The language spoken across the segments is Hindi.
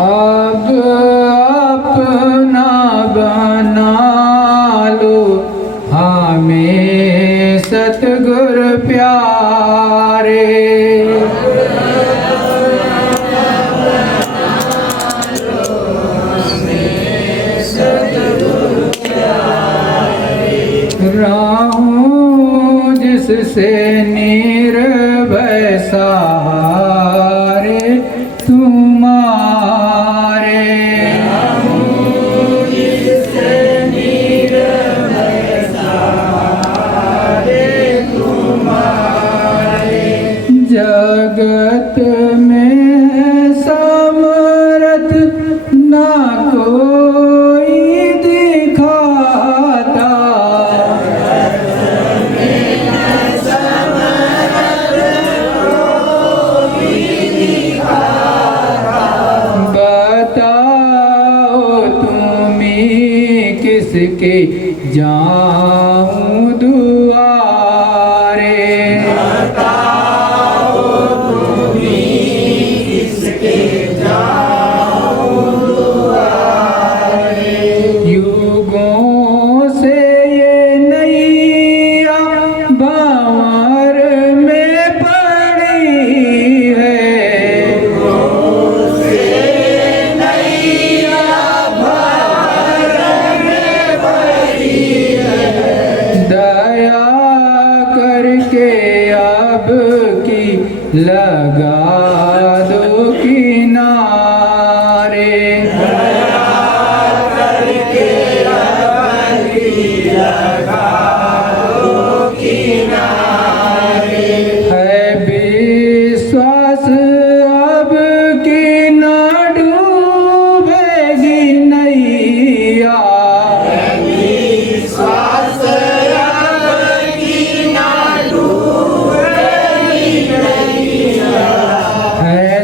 अब अपना बना लो हमें सतगुरु प्यारे। राहूं जिससे निर्भय सहारे तुम्हारे। जिससे निर्भय सहारे तुम्हारे। जगत में समरथ ना कोई दिखाता, किसके जाऊं दुआरे। बताओ तुम्हीं किसके जाऊं दुआरे। युगों से ये नैया भंवर में पड़ी है। दया करके अब की लगा दो किनारे। दया करके अब की लगा दो किनारे। है विश्वास अब की ना डूबेगी नैया। विश्वास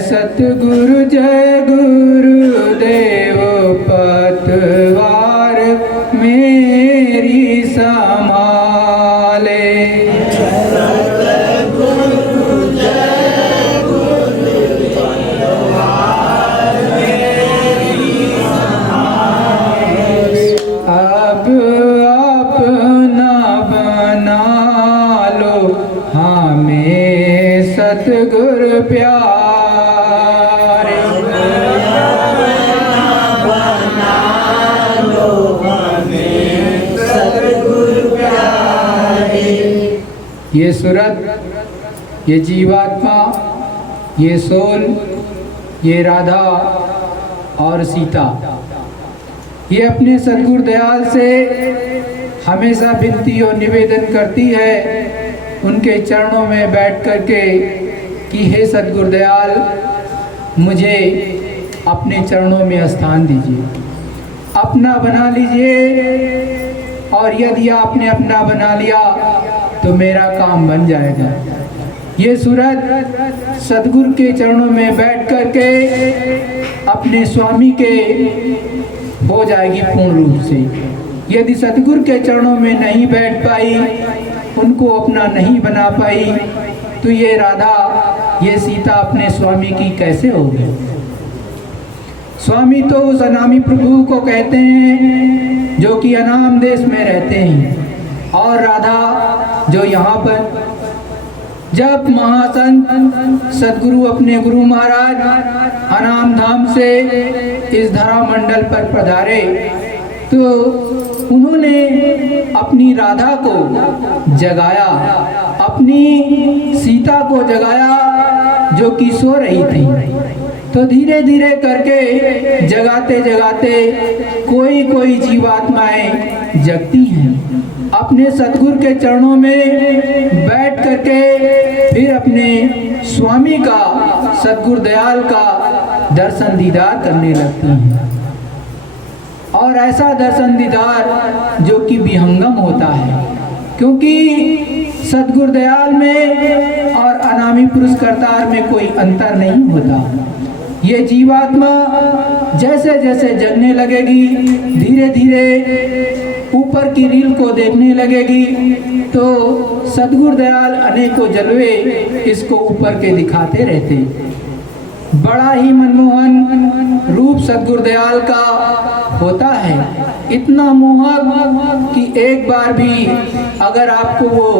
सतगुरु जय गुरुदेव पतवार मेरी संभाले। सतगुरु जय गुरु पतवार मेरी संभाले। अब अपना बना लो हमें सतगुरु प्यारे। ये सूरत, ये जीवात्मा, ये सोल, ये राधा और सीता, ये अपने सद्गुरु दयाल से हमेशा विनती और निवेदन करती है उनके चरणों में बैठ करके कि हे सद्गुरु दयाल, मुझे अपने चरणों में स्थान दीजिए, अपना बना लीजिए। और यदि आपने अपना बना लिया तो मेरा काम बन जाएगा। ये सूरत सद्गुरु के चरणों में बैठ करके अपने स्वामी के हो जाएगी पूर्ण रूप से। यदि सद्गुरु के चरणों में नहीं बैठ पाई, उनको अपना नहीं बना पाई, तो ये राधा, ये सीता अपने स्वामी की कैसे होगी। स्वामी तो उस अनामी प्रभु को कहते हैं जो कि अनाम देश में रहते हैं, और राधा जो यहाँ पर। जब महासंत सदगुरु अपने गुरु महाराज अनाम धाम से इस धरा मंडल पर पधारे, तो उन्होंने अपनी राधा को जगाया, अपनी सीता को जगाया जो कि सो रही थी। तो धीरे धीरे करके जगाते जगाते कोई कोई जीवात्माएं जगती हैं, अपने सतगुरु के चरणों में बैठ करके फिर अपने स्वामी का, सतगुरु दयाल का दर्शन दीदार करने लगती हैं। और ऐसा दर्शन दीदार जो कि विहंगम होता है, क्योंकि सतगुरु दयाल में और अनामी पुरुष करतार में कोई अंतर नहीं होता। ये जीवात्मा जैसे जैसे जगने लगेगी, धीरे धीरे ऊपर की रील को देखने लगेगी, तो सतगुरु दयाल अनेकों जलवे इसको ऊपर के दिखाते रहते। बड़ा ही मनमोहन रूप सद्गुरुदयाल का होता है, इतना मोहक कि एक बार भी अगर आपको वो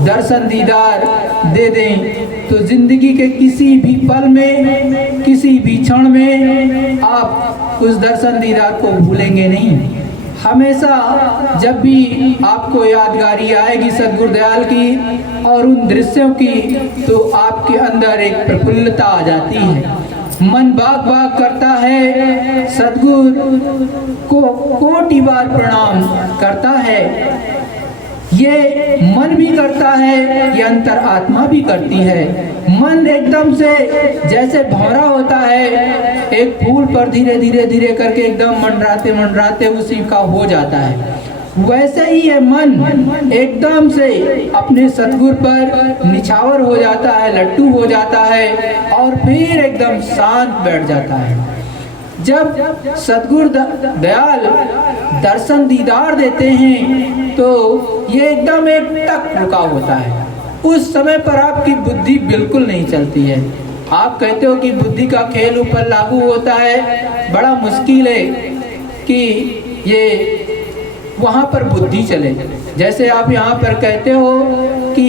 दर्शन दीदार दे दें तो जिंदगी के किसी भी पल में, किसी भी क्षण में आप उस दर्शन दीदार को भूलेंगे नहीं। हमेशा जब भी आपको यादगारी आएगी सद्गुरुदयाल की और उन दृश्यों की, तो आपके अंदर एक प्रफुल्लता आ जाती है, मन बाग बाग करता है, सद्गुरु को कोटि बार प्रणाम करता है। ये मन भी करता है, ये अंतर आत्मा भी करती है। मन एकदम से जैसे भंवरा होता है, एक फूल पर धीरे धीरे धीरे करके एकदम मंडराते मंडराते उसी का हो जाता है, वैसे ही ये मन एकदम से अपने सतगुरु पर निछावर हो जाता है, लट्टू हो जाता है और फिर एकदम शांत बैठ जाता है। जब सद्गुरु दयाल दर्शन दीदार देते हैं तो ये एकदम एक टक रुका होता है। उस समय पर आपकी बुद्धि बिल्कुल नहीं चलती है। आप कहते हो कि बुद्धि का खेल ऊपर लागू होता है, बड़ा मुश्किल है कि ये वहाँ पर बुद्धि चले। जैसे आप यहाँ पर कहते हो कि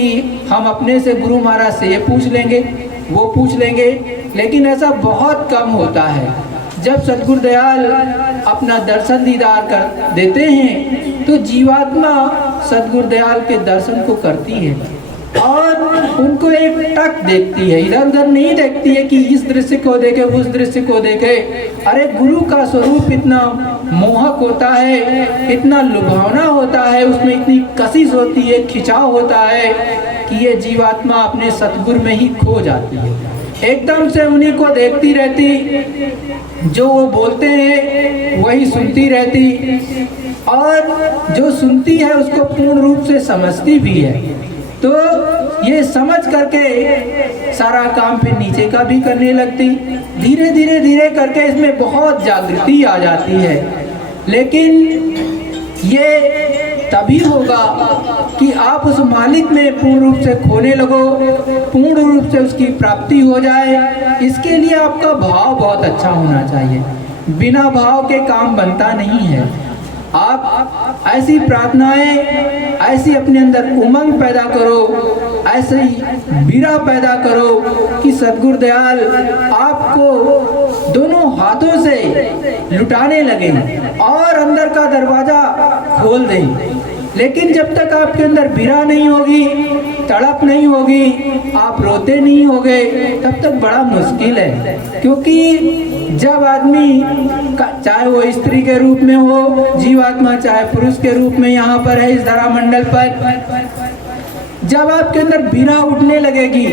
हम अपने से गुरु महाराज से ये पूछ लेंगे, वो पूछ लेंगे, लेकिन ऐसा बहुत कम होता है। जब सद्गुरु दयाल अपना दर्शन दीदार कर देते हैं तो जीवात्मा सद्गुरु दयाल के दर्शन को करती है और उनको एक टक देखती है, इधर उधर नहीं देखती है कि इस दृश्य को देखे उस दृश्य को देखे। अरे गुरु का स्वरूप इतना मोहक होता है, इतना लुभावना होता है, उसमें इतनी कशिश होती है, खिंचाव होता है कि ये जीवात्मा अपने सतगुरु में ही खो जाती है। एकदम से उन्हीं को देखती रहती, जो वो बोलते हैं वही सुनती रहती और जो सुनती है उसको पूर्ण रूप से समझती भी है। तो ये समझ करके सारा काम फिर नीचे का भी करने लगती। धीरे धीरे धीरे करके इसमें बहुत जागृति आ जाती है, लेकिन ये तभी होगा कि आप उस मालिक में पूर्ण रूप से खोने लगो, पूर्ण रूप से उसकी प्राप्ति हो जाए। इसके लिए आपका भाव बहुत अच्छा होना चाहिए, बिना भाव के काम बनता नहीं है। आप ऐसी प्रार्थनाएं, ऐसी अपने अंदर उमंग पैदा करो, ऐसे ही बीरा पैदा करो कि सद्गुरु दयाल आपको दोनों हाथों से लुटाने लगे और अंदर का दरवाजा खोल दें। लेकिन जब तक आपके अंदर बीरा नहीं होगी, तड़प नहीं होगी, आप रोते नहीं होगे, तब तक बड़ा मुश्किल है। क्योंकि जब आदमी चाहे वो स्त्री के रूप में हो, जीवात्मा चाहे पुरुष के रूप में यहाँ पर है इस धरा मंडल पर, जब आपके अंदर बीरा उठने लगेगी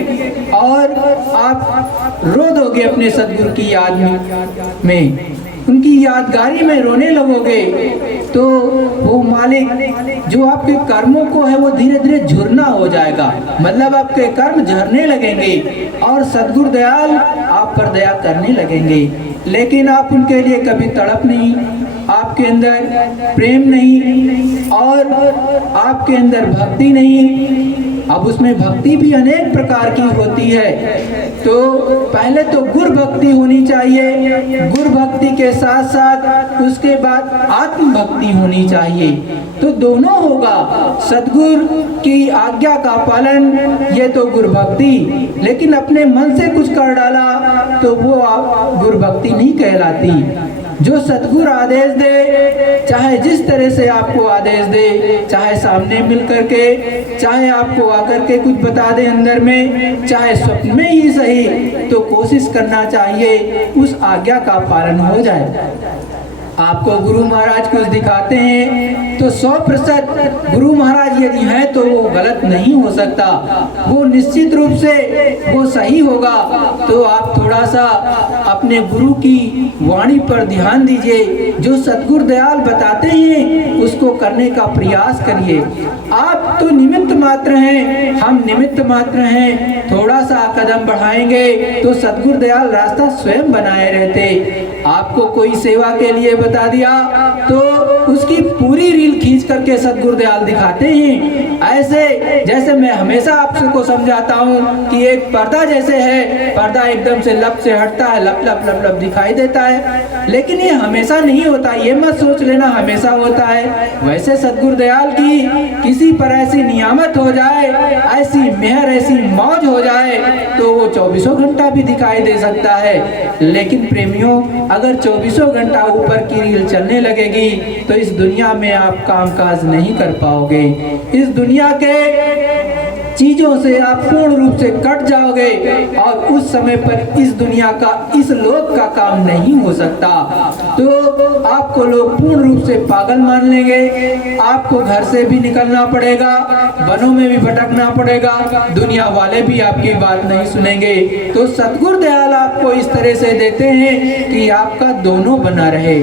और आप रो दोगे अपने सद्गुरु की याद में, उनकी यादगारी में रोने लगोगे, तो वो मालिक जो आपके कर्मों को है वो धीरे धीरे झुरना हो जाएगा, मतलब आपके कर्म झरने लगेंगे और सद्गुरु दयाल आप पर दया करने लगेंगे। लेकिन आप उनके लिए कभी तड़प नहीं, आपके अंदर प्रेम नहीं और आपके अंदर भक्ति नहीं। अब उसमें भक्ति भी अनेक प्रकार की होती है, तो पहले तो गुरु भक्ति होनी चाहिए, गुरु भक्ति के साथ साथ उसके बाद आत्म भक्ति होनी चाहिए, तो दोनों होगा। सद्गुरु की आज्ञा का पालन ये तो गुरु भक्ति, लेकिन अपने मन से कुछ कर डाला तो वो आप गुरु भक्ति नहीं कहलाती। जो सद्गुरु आदेश दे, चाहे जिस तरह से आपको आदेश दे, चाहे सामने मिल करके, चाहे आपको आकर के कुछ बता दे अंदर में, चाहे स्वप्न में ही सही, तो कोशिश करना चाहिए उस आज्ञा का पालन हो जाए। आपको गुरु महाराज कुछ दिखाते हैं तो 100% गुरु महाराज यदि हैं तो वो गलत नहीं हो सकता, वो निश्चित रूप से वो सही होगा। तो आप थोड़ा सा अपने गुरु की वाणी पर ध्यान दीजिए, जो सद्गुरु दयाल बताते हैं उसको करने का प्रयास करिए। आप तो निमित्त मात्र हैं, हम निमित्त मात्र हैं, थोड़ा सा कदम बढ़ाएंगे तो सद्गुरु दयाल रास्ता स्वयं बनाए रहते। आपको कोई सेवा के लिए बता दिया तो उसकी पूरी रील खींच करके सतगुरुदयाल दिखाते हैं। ऐसे जैसे मैं हमेशा आपसे को समझाता हूँ कि एक पर्दा जैसे है, पर्दा एकदम से लब से हटता है, लप लप लप लप दिखाई देता है, लेकिन ये हमेशा नहीं होता, ये मत सोच लेना हमेशा होता है। वैसे सतगुरुदयाल की किसी पर ऐसी नियामत हो जाए, ऐसी मेहर, ऐसी मौज हो जाए तो वो 24 घंटा भी दिखाई दे सकता है। लेकिन प्रेमियों, अगर 24 घंटा ऊपर की रील चलने लगेगी तो इस दुनिया में आप कामकाज नहीं कर पाओगे। इस दुनिया के चीजों से आप पूर्ण रूप से कट जाओगे और उस समय पर इस दुनिया का, इस लोक का काम नहीं हो सकता। तो आपको लोग पूर्ण रूप से पागल मान लेंगे, आपको घर से भी निकलना पड़ेगा, वनों में भी भटकना पड़ेगा, दुनिया वाले भी आपकी बात नहीं सुनेंगे। तो सतगुरुदयाल आपको इस तरह से देते हैं कि आपका दोनों बना रहे,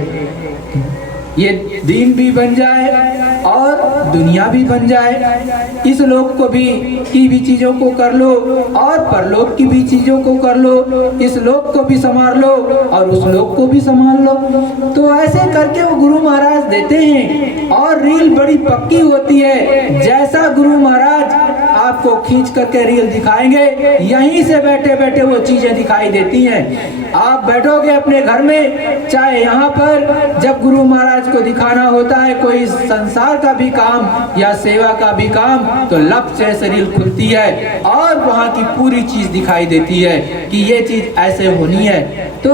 ये दीन भी बन जाए और दुनिया भी बन जाए। इस लोक को भी की भी चीजों को कर लो और परलोक की भी चीजों को कर लो, इस लोक को भी संभाल लो और उस लोक को भी संभाल लो। तो ऐसे करके वो गुरु महाराज देते हैं और रील बड़ी पक्की होती है। जैसा गुरु महाराज आपको खींच करके रील दिखाएंगे, यहीं से बैठे बैठे वो चीजें दिखाई देती हैं। आप बैठोगे अपने घर में, चाहे यहाँ पर जब गुरु महाराज को दिखाना होता है कोई संसार का भी काम या सेवा का भी काम, तो लप से रील खुलती है और वहाँ की पूरी चीज दिखाई देती है कि ये चीज ऐसे होनी है। तो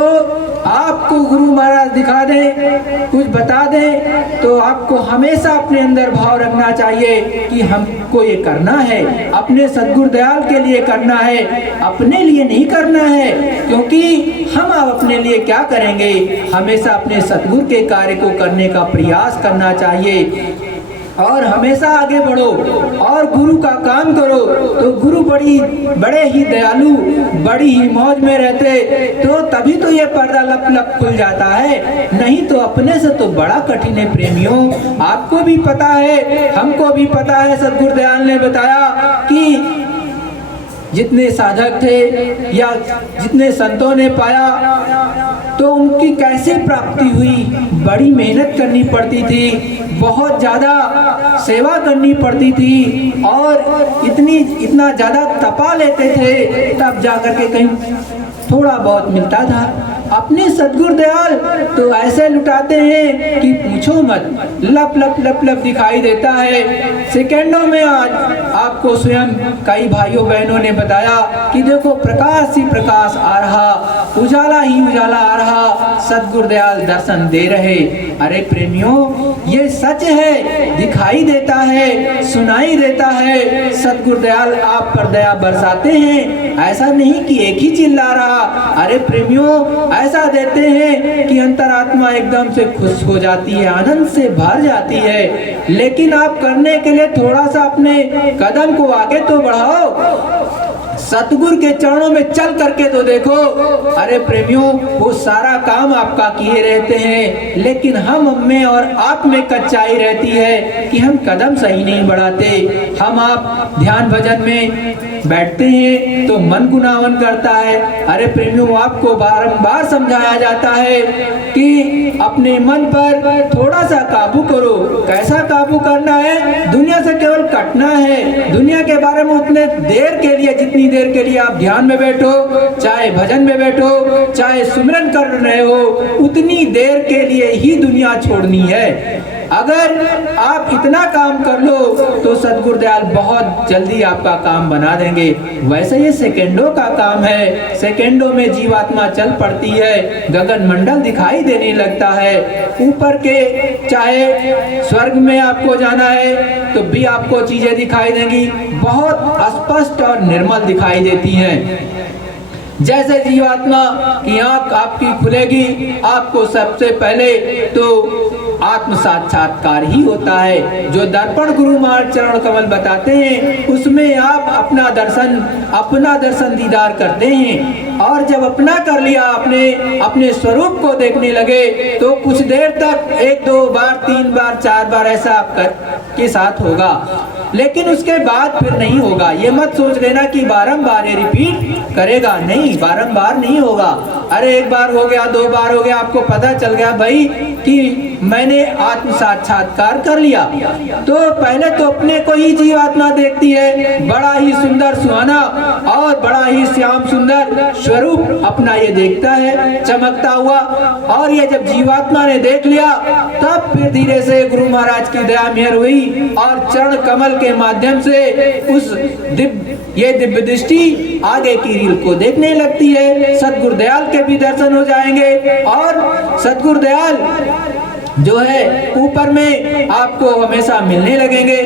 आपको गुरु महाराज दिखा दें, कुछ बता दें, तो आपको हमेशा अपने अंदर भाव रखना चाहिए कि हमको ये करना है, अपने सतगुरुदयाल के लिए करना है, अपने लिए नहीं करना है। क्योंकि हम अपने लिए क्या करेंगे, हमेशा अपने सतगुरु के कार्य को करने का प्रयास करना चाहिए और हमेशा आगे बढ़ो और गुरु का काम करो। तो गुरु बड़े ही दयालु, बड़ी ही मौज में रहते, तो तभी तो ये पर्दा लप लप खुल जाता है, नहीं तो अपने से तो बड़ा कठिन है। प्रेमियों, आपको भी पता है, हमको भी पता है, सतगुरुदयाल ने बताया कि जितने साधक थे या जितने संतों ने पाया तो उनकी कैसे प्राप्ति हुई। बड़ी मेहनत करनी पड़ती थी, बहुत ज़्यादा सेवा करनी पड़ती थी और इतना ज़्यादा तपा लेते थे, तब जाकर के कहीं थोड़ा बहुत मिलता था। अपने सतगुरुदयाल तो ऐसे लुटाते हैं कि पूछो मत, लप लप लप लप दिखाई देता है सेकंडों में। आज आपको स्वयं कई भाइयों बहनों ने बताया कि देखो प्रकाश ही प्रकाश आ रहा, उजाला ही उजाला आ रहा, सतगुरुदयाल दर्शन दे रहे। अरे प्रेमियों, ये सच है, दिखाई देता है, सुनाई देता है। सतगुरुदयाल आप पर दया बरसाते हैं, ऐसा नहीं कि एक ही चिल्ला रहा। अरे प्रेमियों, ऐसा देते हैं कि अंतरात्मा एकदम से खुश हो जाती है, आनंद से भर जाती है। लेकिन आप करने के लिए थोड़ा सा अपने कदम को आगे तो बढ़ाओ, सतगुरु के चरणों में चल करके तो देखो। अरे प्रेमियों, वो सारा काम आपका किए रहते हैं, लेकिन हम में और आप में कच्चाई रहती है कि हम कदम सही नहीं बढ़ाते। हम आप ध्यान भजन में बैठते हैं तो मन गुनावन करता है। अरे प्रेमियों, आपको बारंबार समझाया जाता है कि अपने मन पर थोड़ा सा काबू करो। कैसा काबू करना है? दुनिया से केवल कटना है। दुनिया के बारे में उतने देर के लिए, जितनी देर के लिए आप ध्यान में बैठो, चाहे भजन में बैठो, चाहे सुमिरन कर रहे हो, उतनी देर के लिए ही दुनिया छोड़नी है। अगर आप इतना काम कर लो तो सतगुरुदयाल बहुत जल्दी आपका काम बना देंगे। वैसे ये सेकंडों का काम है, सेकंडों में जीवात्मा चल पड़ती है, गगन मंडल दिखाई देने लगता है। ऊपर के चाहे स्वर्ग में आपको जाना है तो भी आपको चीजें दिखाई देंगी, बहुत स्पष्ट और निर्मल दिखाई देती हैं। जैसे जीवात्मा की आंख आपकी खुलेगी, आपको सबसे पहले तो आत्म साक्षात्कार ही होता है। जो दर्पण गुरु महाराज चरण कमल बताते हैं, उसमें आप अपना दर्शन दीदार करते हैं। और जब अपना कर लिया, अपने स्वरूप को देखने लगे, तो कुछ देर तक 1 2 बार 3 बार 4 बार ऐसा आपके साथ होगा। लेकिन उसके बाद फिर नहीं होगा। ये मत सोच लेना कि बारंबार ये रिपीट करेगा, नहीं, बारंबार नहीं होगा। अरे एक बार हो गया, 2 बार हो गया, आपको पता चल गया भाई कि मैंने आत्म साक्षात्कार कर लिया, तो पहले तो अपने को ही जीवात्मा देखती है, बड़ा ही सुंदर सुहाना और बड़ा ही श्याम सुंदर स्वरूप अपना ये देखता है चमकता हुआ। और ये जब जीवात्मा ने देख लिया, तब फिर धीरे से गुरु महाराज की दया मेहर हुई और चरण कमल के माध्यम से उस दिव्य दृष्टि आगे की रील को देखने लगती है। सतगुरु दयाल के भी दर्शन हो जाएंगे और सतगुरु दयाल जो है ऊपर में आपको हमेशा मिलने लगेंगे।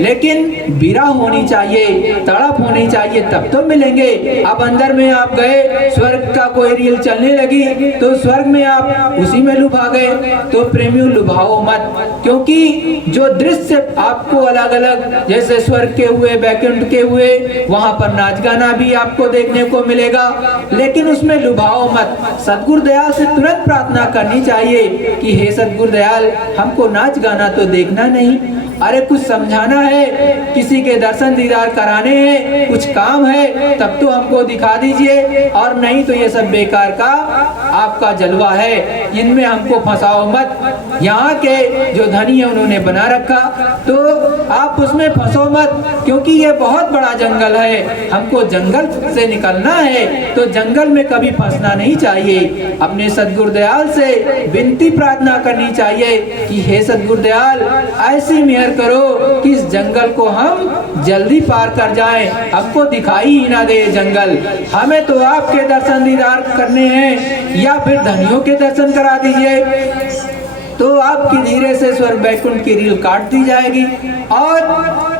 लेकिन बिरा होनी चाहिए, तड़प होनी चाहिए, तब तो मिलेंगे। अब अंदर में आप गए, स्वर्ग का कोई रील चलने लगी तो स्वर्ग में आप उसी में लुभा गए, तो प्रेमियों लुभाओ मत, क्योंकि जो दृश्य आपको अलग अलग जैसे स्वर्ग के हुए, बैकुंठ के हुए, वहां पर नाच गाना भी आपको देखने को मिलेगा, लेकिन उसमें लुभाओ मत। सतगुरु दयाल से तुरंत प्रार्थना करनी चाहिए कि हे सतगुरु दयाल, हमको नाच गाना तो देखना नहीं, अरे कुछ समझाना है, किसी के दर्शन दीदार कराने हैं, कुछ काम है, तब तो हमको दिखा दीजिए, और नहीं तो ये सब बेकार का आपका जलवा है, इनमें हमको फंसाओ मत। यहाँ के जो धनी है उन्होंने बना रखा, तो आप उसमें फंसो मत, क्योंकि ये बहुत बड़ा जंगल है, हमको जंगल से निकलना है, तो जंगल में कभी फंसना नहीं चाहिए। अपने सतगुरु दयाल से विनती प्रार्थना करनी चाहिए कि हे सतगुरु दयाल, ऐसी मेहर करो कि इस जंगल को हम जल्दी पार कर जाएं, हमको दिखाई ही ना दे जंगल, हमें तो आपके दर्शन दीदार करने हैं, या फिर धनियों के दर्शन करा दीजिए, तो आपकी धीरे से स्वर्ग बैकुंठ की रील काट दी जाएगी। और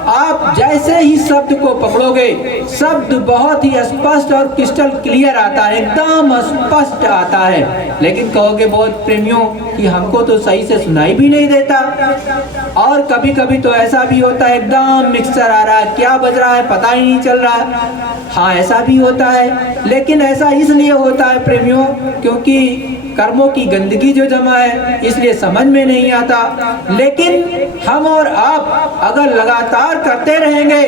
आप जैसे ही शब्द को पकड़ोगे, शब्द बहुत ही स्पष्ट और क्रिस्टल क्लियर आता है, एकदम स्पष्ट आता है, लेकिन कहोगे बहुत प्रेमियों कि हमको तो सही से सुनाई भी नहीं देता। और कभी कभी तो ऐसा भी होता है एकदम मिक्सचर आ रहा है, क्या बज रहा है पता ही नहीं चल रहा है। हाँ, ऐसा भी होता है, लेकिन ऐसा इसलिए होता है प्रेमियों क्योंकि कर्मों की गंदगी जो जमा है, इसलिए समझ में नहीं आता। लेकिन हम और आप अगर लगातार करते रहेंगे,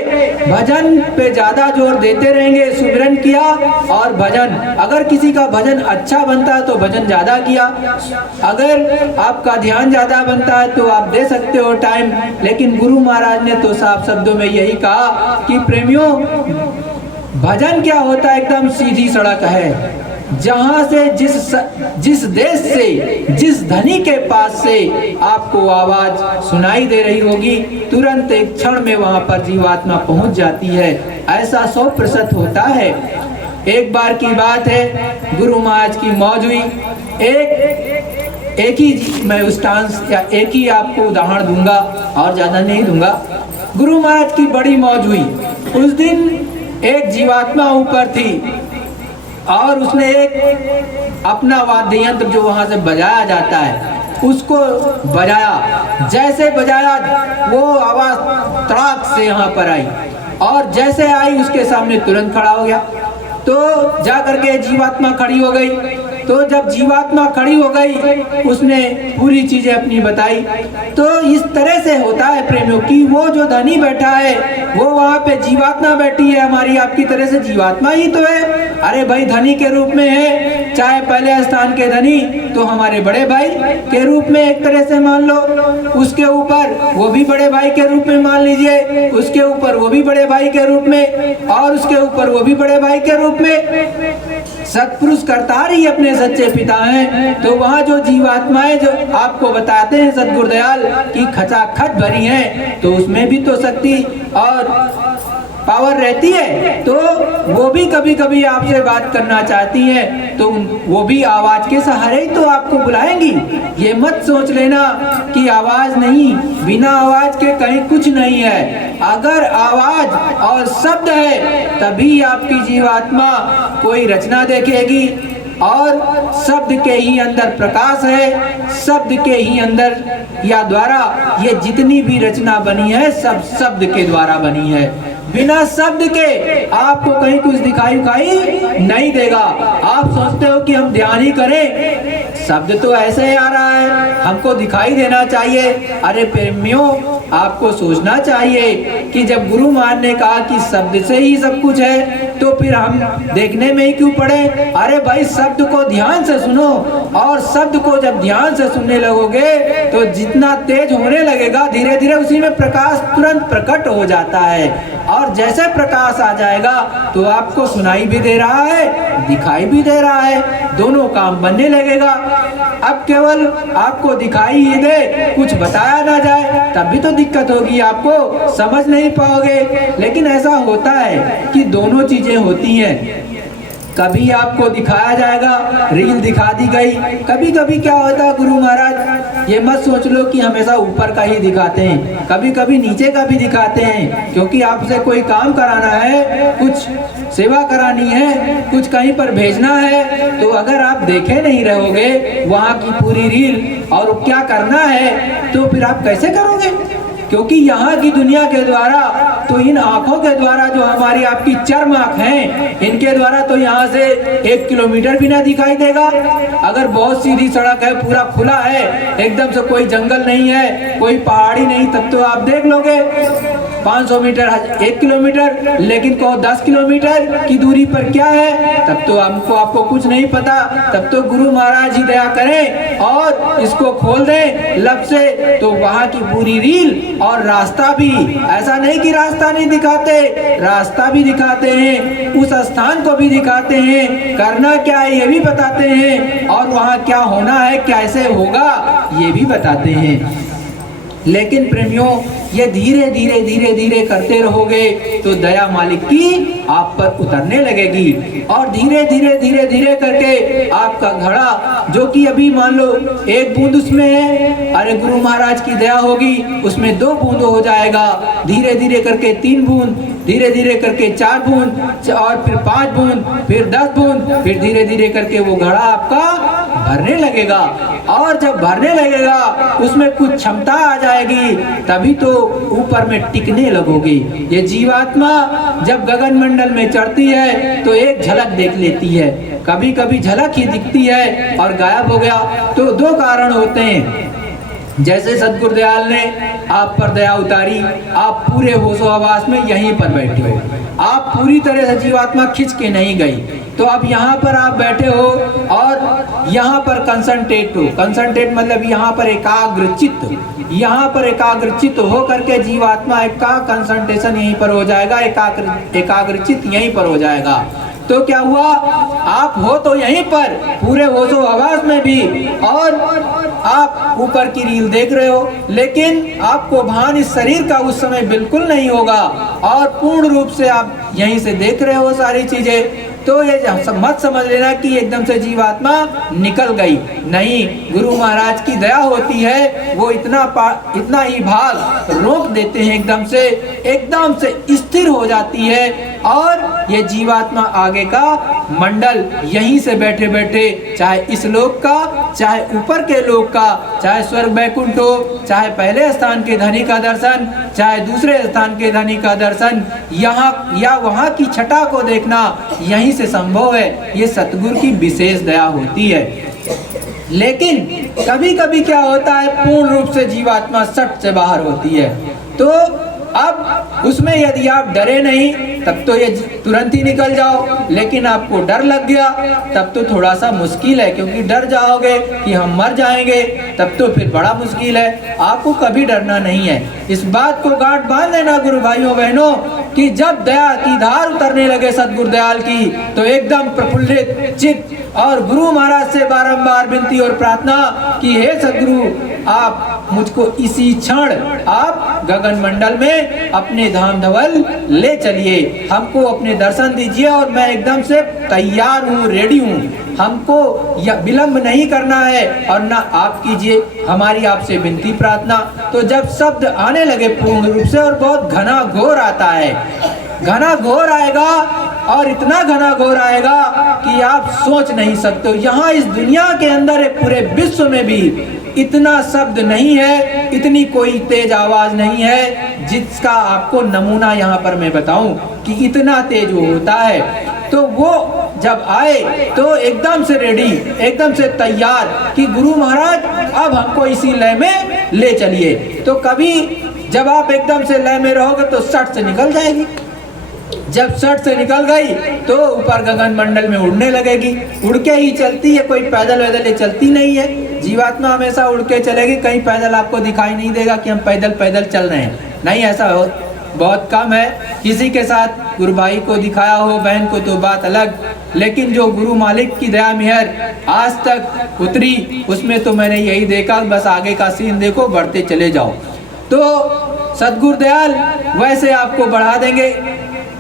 भजन पे ज्यादा जोर देते रहेंगे, सुमिरन किया और भजन, अगर किसी का भजन अच्छा बनता है तो भजन ज्यादा किया, अगर आपका ध्यान ज्यादा बनता है तो आप दे सकते हो टाइम। लेकिन गुरु महाराज ने तो साफ शब्दों में यही कहा कि प्रेमियों, भजन क्या होता है, एकदम सीधी सड़क है, जहां से जिस देश से, जिस धनी के पास से आपको आवाज सुनाई दे रही होगी, तुरंत एक क्षण में वहां पर जीवात्मा पहुंच जाती है। ऐसा 100% होता है। एक बार की बात है, गुरु महाराज की मौज हुई, एक ही मैं उस्तांस या एक ही आपको उदाहरण दूंगा और ज्यादा नहीं दूंगा। गुरु महाराज की बड़ी मौज हुई। उस दिन एक जीवात्मा ऊपर थी और उसने एक अपना वाद्य यंत्र जो वहां से बजाया जाता है उसको बजाया। जैसे बजाया वो आवाज तड़ाक से यहाँ पर आई, और जैसे आई उसके सामने तुरंत खड़ा हो गया। तो जा करके जीवात्मा खड़ी हो गई। तो जब जीवात्मा खड़ी हो गई, उसने पूरी चीजें अपनी बताई। तो इस तरह से होता है प्रेमियों की, वो जो धनी बैठा है वो वहाँ पे जीवात्मा बैठी है, हमारी आपकी तरह से जीवात्मा ही तो है। अरे भाई, धनी के रूप में है, चाहे पहले स्थान के धनी तो हमारे बड़े भाई के रूप में एक तरह से मान लो, उसके ऊपर वो भी बड़े भाई के रूप में मान लीजिए, उसके ऊपर वो भी बड़े भाई के रूप में, और उसके ऊपर वो भी बड़े भाई के रूप में। सत्पुरुष करतार ही अपने सच्चे पिता हैं। तो वहाँ जो जीवात्माएं जो आपको बताते हैं सतगुरु दयाल की खचाखच भरी हैं, तो उसमें भी तो शक्ति और पावर रहती है। तो वो भी कभी कभी आपसे बात करना चाहती हैं, तो वो भी आवाज के सहारे ही तो आपको बुलाएंगी। ये मत सोच लेना कि आवाज नहीं, बिना आवाज के कहीं कुछ नहीं है। अगर आवाज और शब्द है तभी आपकी जीवात्मा कोई रचना देखेगी, और शब्द के ही अंदर प्रकाश है, शब्द के ही अंदर या द्वारा ये जितनी भी रचना बनी है सब शब्द के द्वारा बनी है। बिना शब्द के आपको कहीं कुछ दिखाई नहीं देगा। आप सोचते हो कि हम ध्यान ही करें, शब्द तो ऐसे ही आ रहा है, हमको दिखाई देना चाहिए। अरे प्रेमियों, आपको सोचना चाहिए कि जब गुरु महाराज ने कहा कि शब्द से ही सब कुछ है, तो फिर हम देखने में ही क्यों पड़े। अरे भाई, शब्द को ध्यान से सुनो, और शब्द को जब ध्यान से सुनने लगोगे तो जितना तेज होने लगेगा, धीरे धीरे उसी में प्रकाश तुरंत प्रकट हो जाता है। और जैसे प्रकाश आ जाएगा तो आपको सुनाई भी दे रहा है, दिखाई भी दे रहा है, दोनों काम बनने लगेगा। अब केवल आपको दिखाई ही दे, कुछ बताया ना जाए, तब भी तो दिक्कत होगी, आपको समझ नहीं पाओगे। लेकिन ऐसा होता है कि दोनों चीजें होती हैं। कभी आपको दिखाया जाएगा, रील दिखा दी गई। कभी कभी क्या होता है गुरु महाराज, ये मत सोच लो कि हमेशा ऊपर का ही दिखाते हैं, कभी कभी नीचे का भी दिखाते हैं। क्योंकि आपसे कोई काम कराना है, कुछ सेवा करानी है, कुछ कहीं पर भेजना है, तो अगर आप देखे नहीं रहोगे वहाँ की पूरी रील और क्या करना है, तो फिर आप कैसे करोगे। क्योंकि यहाँ की दुनिया के द्वारा, तो इन आंखों के द्वारा जो हमारी आपकी चर्म आंख हैं, इनके द्वारा तो यहाँ से 1 किलोमीटर भी ना दिखाई देगा। अगर बहुत सीधी सड़क है, पूरा खुला है, एकदम से कोई जंगल नहीं है, कोई पहाड़ी नहीं, तब तो आप देख लोगे 500 मीटर, 1 किलोमीटर। लेकिन कहो 10 किलोमीटर की दूरी पर क्या है, तब तो आपको कुछ नहीं पता। तब तो गुरु महाराज ही दया करें और इसको खोल दें लब से, तो वहाँ की पूरी रील और रास्ता भी, ऐसा नहीं कि रास्ता नहीं दिखाते, रास्ता भी दिखाते हैं, उस स्थान को भी दिखाते हैं, करना क्या है ये भी बताते हैं, और वहाँ क्या होना है, कैसे होगा ये भी बताते हैं। लेकिन प्रेमियों, ये धीरे धीरे धीरे धीरे करते रहोगे तो दया मालिक की आप पर उतरने लगेगी, और धीरे धीरे धीरे धीरे करके आपका घड़ा, जो कि अभी मान लो 1 बूंद उसमें है, अरे गुरु महाराज की दया होगी उसमें 2 बूंद हो जाएगा, धीरे धीरे करके 3 बूंद, धीरे धीरे करके 4 बूंद, और फिर 5 बूंद, फिर 10 बूंद, फिर धीरे धीरे करके वो घड़ा आपका भरने लगेगा। और जब भरने लगेगा उसमें कुछ क्षमता आ जाएगी, तभी तो ऊपर में टिकने लगोगे। ये जीवात्मा जब गगन मंडल में चढ़ती है तो एक झलक देख लेती है, कभी कभी झलक ही दिखती है और गायब हो गया। तो 2 कारण होते हैं। जैसे सतगुरुदयाल ने आप पर दया उतारी, आप पूरे होशो हवास में यहीं पर बैठे हो, आप पूरी तरह से जीवात्मा खिंच के नहीं गई, तो अब यहाँ पर आप बैठे हो और यहाँ पर कंसंट्रेट हो। कंसंट्रेट मतलब यहाँ पर एकाग्रचित्त, यहाँ पर एकाग्रचित्त हो करके जीवात्मा का कंसंट्रेशन यहीं पर हो जाएगा, एकाग्रचित्त यहीं पर हो जाएगा। तो क्या हुआ, आप हो तो यहीं पर पूरे होशो हवास में भी, और आप ऊपर की रील देख रहे हो, लेकिन आपको भान इस शरीर का उस समय बिल्कुल नहीं होगा, और पूर्ण रूप से आप यहीं से देख रहे हो सारी चीजें। तो ये मत समझ लेना कि एकदम से जीवात्मा निकल गई, नहीं, गुरु महाराज की दया होती है, वो इतना ही भाग रोक देते हैं, एकदम से स्थिर हो जाती है, और ये जीवात्मा आगे का मंडल यहीं से बैठे बैठे, चाहे इस लोक का, चाहे ऊपर के लोक का, चाहे स्वर्ग वैकुंठ हो, चाहे पहले स्थान के धनी का दर्शन, चाहे दूसरे स्थान के धनी का दर्शन, यहाँ या वहाँ की छटा को देखना यहीं से संभव है। ये सतगुरु की विशेष दया होती है। लेकिन कभी कभी क्या होता है, पूर्ण रूप से जीवात्मा सट से बाहर होती है, तो अब उसमें यदि आप डरे नहीं तब तो ये तुरंत ही निकल जाओ, लेकिन आपको डर लग गया तब तो थोड़ा सा मुश्किल है, क्योंकि डर जाओगे कि हम मर जाएंगे, तब तो फिर बड़ा मुश्किल है। आपको कभी डरना नहीं है, इस बात को गांठ बांध लेना गुरु भाइयों बहनों, कि जब दया की धार उतरने लगे सतगुरुदयाल की, तो एकदम प्रफुल्लित चित्त और गुरु महाराज से बारंबार विनती और प्रार्थना कि हे सदगुरु, आप मुझको इसी क्षण आप गगन मंडल में अपने धाम धवल ले चलिए, हमको अपने दर्शन दीजिए, और मैं एकदम से तैयार हूँ, रेडी हूँ, हमको विलंब नहीं करना है, और ना आप कीजिए, हमारी आपसे विनती प्रार्थना। तो जब शब्द आने लगे पूर्ण रूप से, और बहुत घना घोर आता है, घना घोर आएगा, और इतना घना घोर आएगा कि आप सोच नहीं सकते हो। यहाँ इस दुनिया के अंदर, पूरे विश्व में भी इतना शब्द नहीं है, इतनी कोई तेज आवाज नहीं है जिसका आपको नमूना यहाँ पर मैं बताऊं कि इतना तेज वो होता है। तो वो जब आए तो एकदम से रेडी, एकदम से तैयार कि गुरु महाराज अब हमको इसी लय में ले चलिए। तो कभी जब आप एकदम से लय में रहोगे तो सट से निकल जाएगी। जब सट से निकल गई तो ऊपर गगन मंडल में उड़ने लगेगी। उड़ के ही चलती है, कोई पैदल वैदल ये चलती नहीं है। जीवात्मा हमेशा उड़ के चलेगी, कहीं पैदल आपको दिखाई नहीं देगा कि हम पैदल पैदल चल रहे हैं, नहीं, ऐसा बहुत कम है। किसी के साथ गुरु भाई को दिखाया हो, बहन को, तो बात अलग, लेकिन जो गुरु मालिक की दया मेहर आज तक उतरी उसमें तो मैंने यही देखा, बस आगे का सीन देखो, बढ़ते चले जाओ। तो सद्गुरु दयाल वैसे आपको बढ़ा देंगे।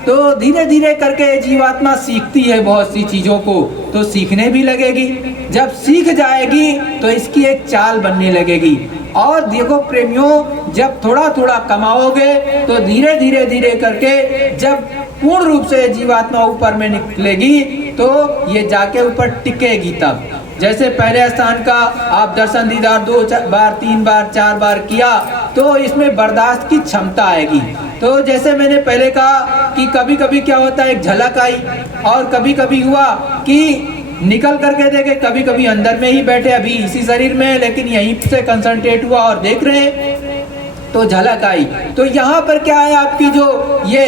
तो धीरे धीरे करके जीवात्मा सीखती है बहुत सी चीज़ों को, तो सीखने भी लगेगी। जब सीख जाएगी तो इसकी एक चाल बनने लगेगी। और देखो प्रेमियों, जब थोड़ा थोड़ा कमाओगे तो धीरे धीरे धीरे करके जब पूर्ण रूप से जीवात्मा ऊपर में निकलेगी तो ये जाके ऊपर टिकेगी। तब जैसे पहले स्थान का आप दर्शन दीदार 2 बार 3 बार 4 बार किया तो इसमें बर्दाश्त की क्षमता आएगी। तो जैसे मैंने पहले कहा कि कभी कभी क्या होता है, एक झलक आई, और कभी कभी हुआ कि निकल करके देखे, कभी कभी अंदर में ही बैठे, अभी इसी शरीर में लेकिन यहीं से कंसंट्रेट हुआ और देख रहे हैं, तो झलक आई। तो यहाँ पर क्या है, आपकी जो ये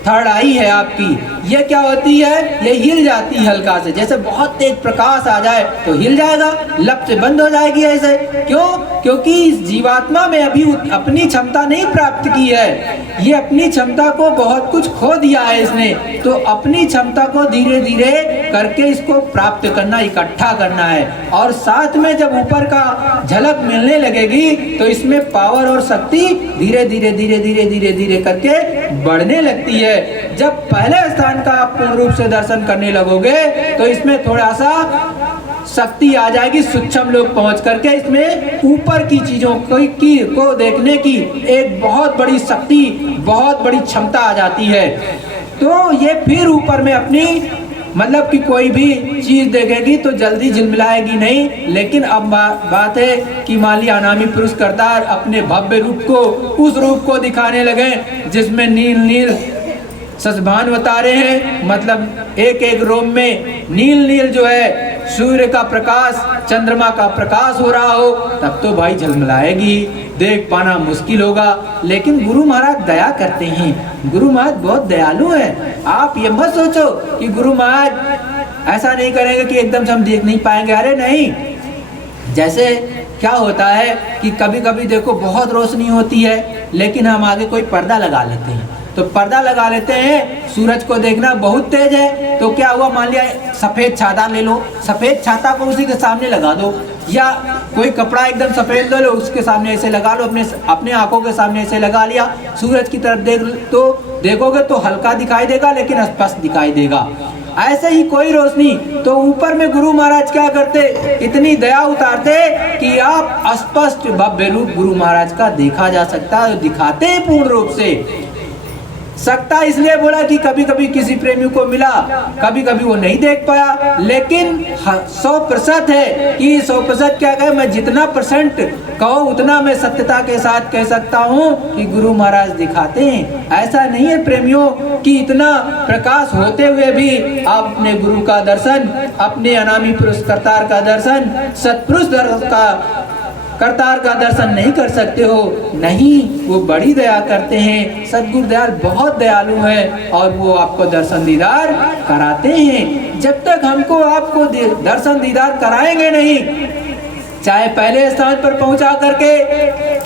थर्ड आई है आपकी, ये क्या होती है, ये हिल जाती है हल्का से। जैसे बहुत तेज प्रकाश आ जाए तो हिल जाएगा, लप से बंद हो जाएगी ऐसे। क्यों? क्योंकि इस जीवात्मा में अभी अपनी क्षमता नहीं प्राप्त की है, ये अपनी क्षमता को बहुत कुछ खो दिया है इसने। तो अपनी क्षमता को धीरे धीरे करके इसको प्राप्त करना, इकट्ठा करना है। और साथ में जब ऊपर का झलक मिलने लगेगी तो इसमें पावर और शक्ति धीरे धीरे धीरे धीरे धीरे धीरे करके बढ़ने लगती है। जब पहले स्थान का आप पूर्ण रूप से दर्शन करने लगोगे तो इसमें थोड़ा सा शक्ति आ जाएगी, सूक्ष्म लोग पहुंच करके इसमें ऊपर की चीजों को देखने की एक बहुत बड़ी शक्ति, बहुत बड़ी क्षमता आ जाती है। तो ये फिर ऊपर में अपनी मतलब कि कोई भी चीज देखेगी तो जल्दी झिलमिलाएगी नहीं। लेकिन अब बात है कि मान लिया अनामी पुरुष करतार अपने भव्य रूप को, उस रूप को दिखाने लगे जिसमें नील नील ससभान अवतारे हैं, मतलब एक एक रोम में नील नील जो है सूर्य का प्रकाश, चंद्रमा का प्रकाश हो रहा हो, तब तो भाई झलमलाएगी, देख पाना मुश्किल होगा। लेकिन गुरु महाराज दया करते हैं, गुरु महाराज बहुत दयालु हैं। आप ये मत सोचो कि गुरु महाराज ऐसा नहीं करेंगे कि एकदम से हम देख नहीं पाएंगे, अरे नहीं। जैसे क्या होता है कि कभी कभी देखो बहुत रोशनी होती है लेकिन हम आगे कोई पर्दा लगा लेते हैं, तो पर्दा लगा लेते हैं, सूरज को देखना बहुत तेज है, तो क्या हुआ, मान लिया सफेद छाता ले लो, सफेद छाता को उसी के सामने लगा दो, या कोई कपड़ा एकदम सफेद ले लो उसके सामने ऐसे लगा लो, अपने आंखों के सामने ऐसे लगा लिया, सूरज की तरफ देखोगे तो हल्का दिखाई देगा लेकिन स्पष्ट दिखाई देगा। ऐसे ही कोई रोशनी, तो ऊपर में गुरु महाराज क्या करते, इतनी दया उतारते कि आप स्पष्ट भव्य रूप गुरु महाराज का देखा जा सकता है, दिखाते हैं पूर्ण रूप से। सकता इसलिए बोला कि कभी कभी किसी प्रेमी को मिला, कभी कभी वो नहीं देख पाया, लेकिन 100% है कि 100% क्या कहे, मैं जितना % कहो उतना मैं सत्यता के साथ कह सकता हूँ कि गुरु महाराज दिखाते हैं। ऐसा नहीं है प्रेमियों कि इतना प्रकाश होते हुए भी आप अपने गुरु का दर्शन, अपने अनामी पुरुष करतार का दर्शन, सत्पुरुष करतार का दर्शन नहीं कर सकते हो। नहीं, वो बड़ी दया करते हैं, सद्गुरु दयाल बहुत दयालु है और वो आपको दर्शन दीदार कराते हैं। जब तक हमको आपको दर्शन दीदार कराएंगे नहीं, चाहे पहले स्थान पर पहुंचा करके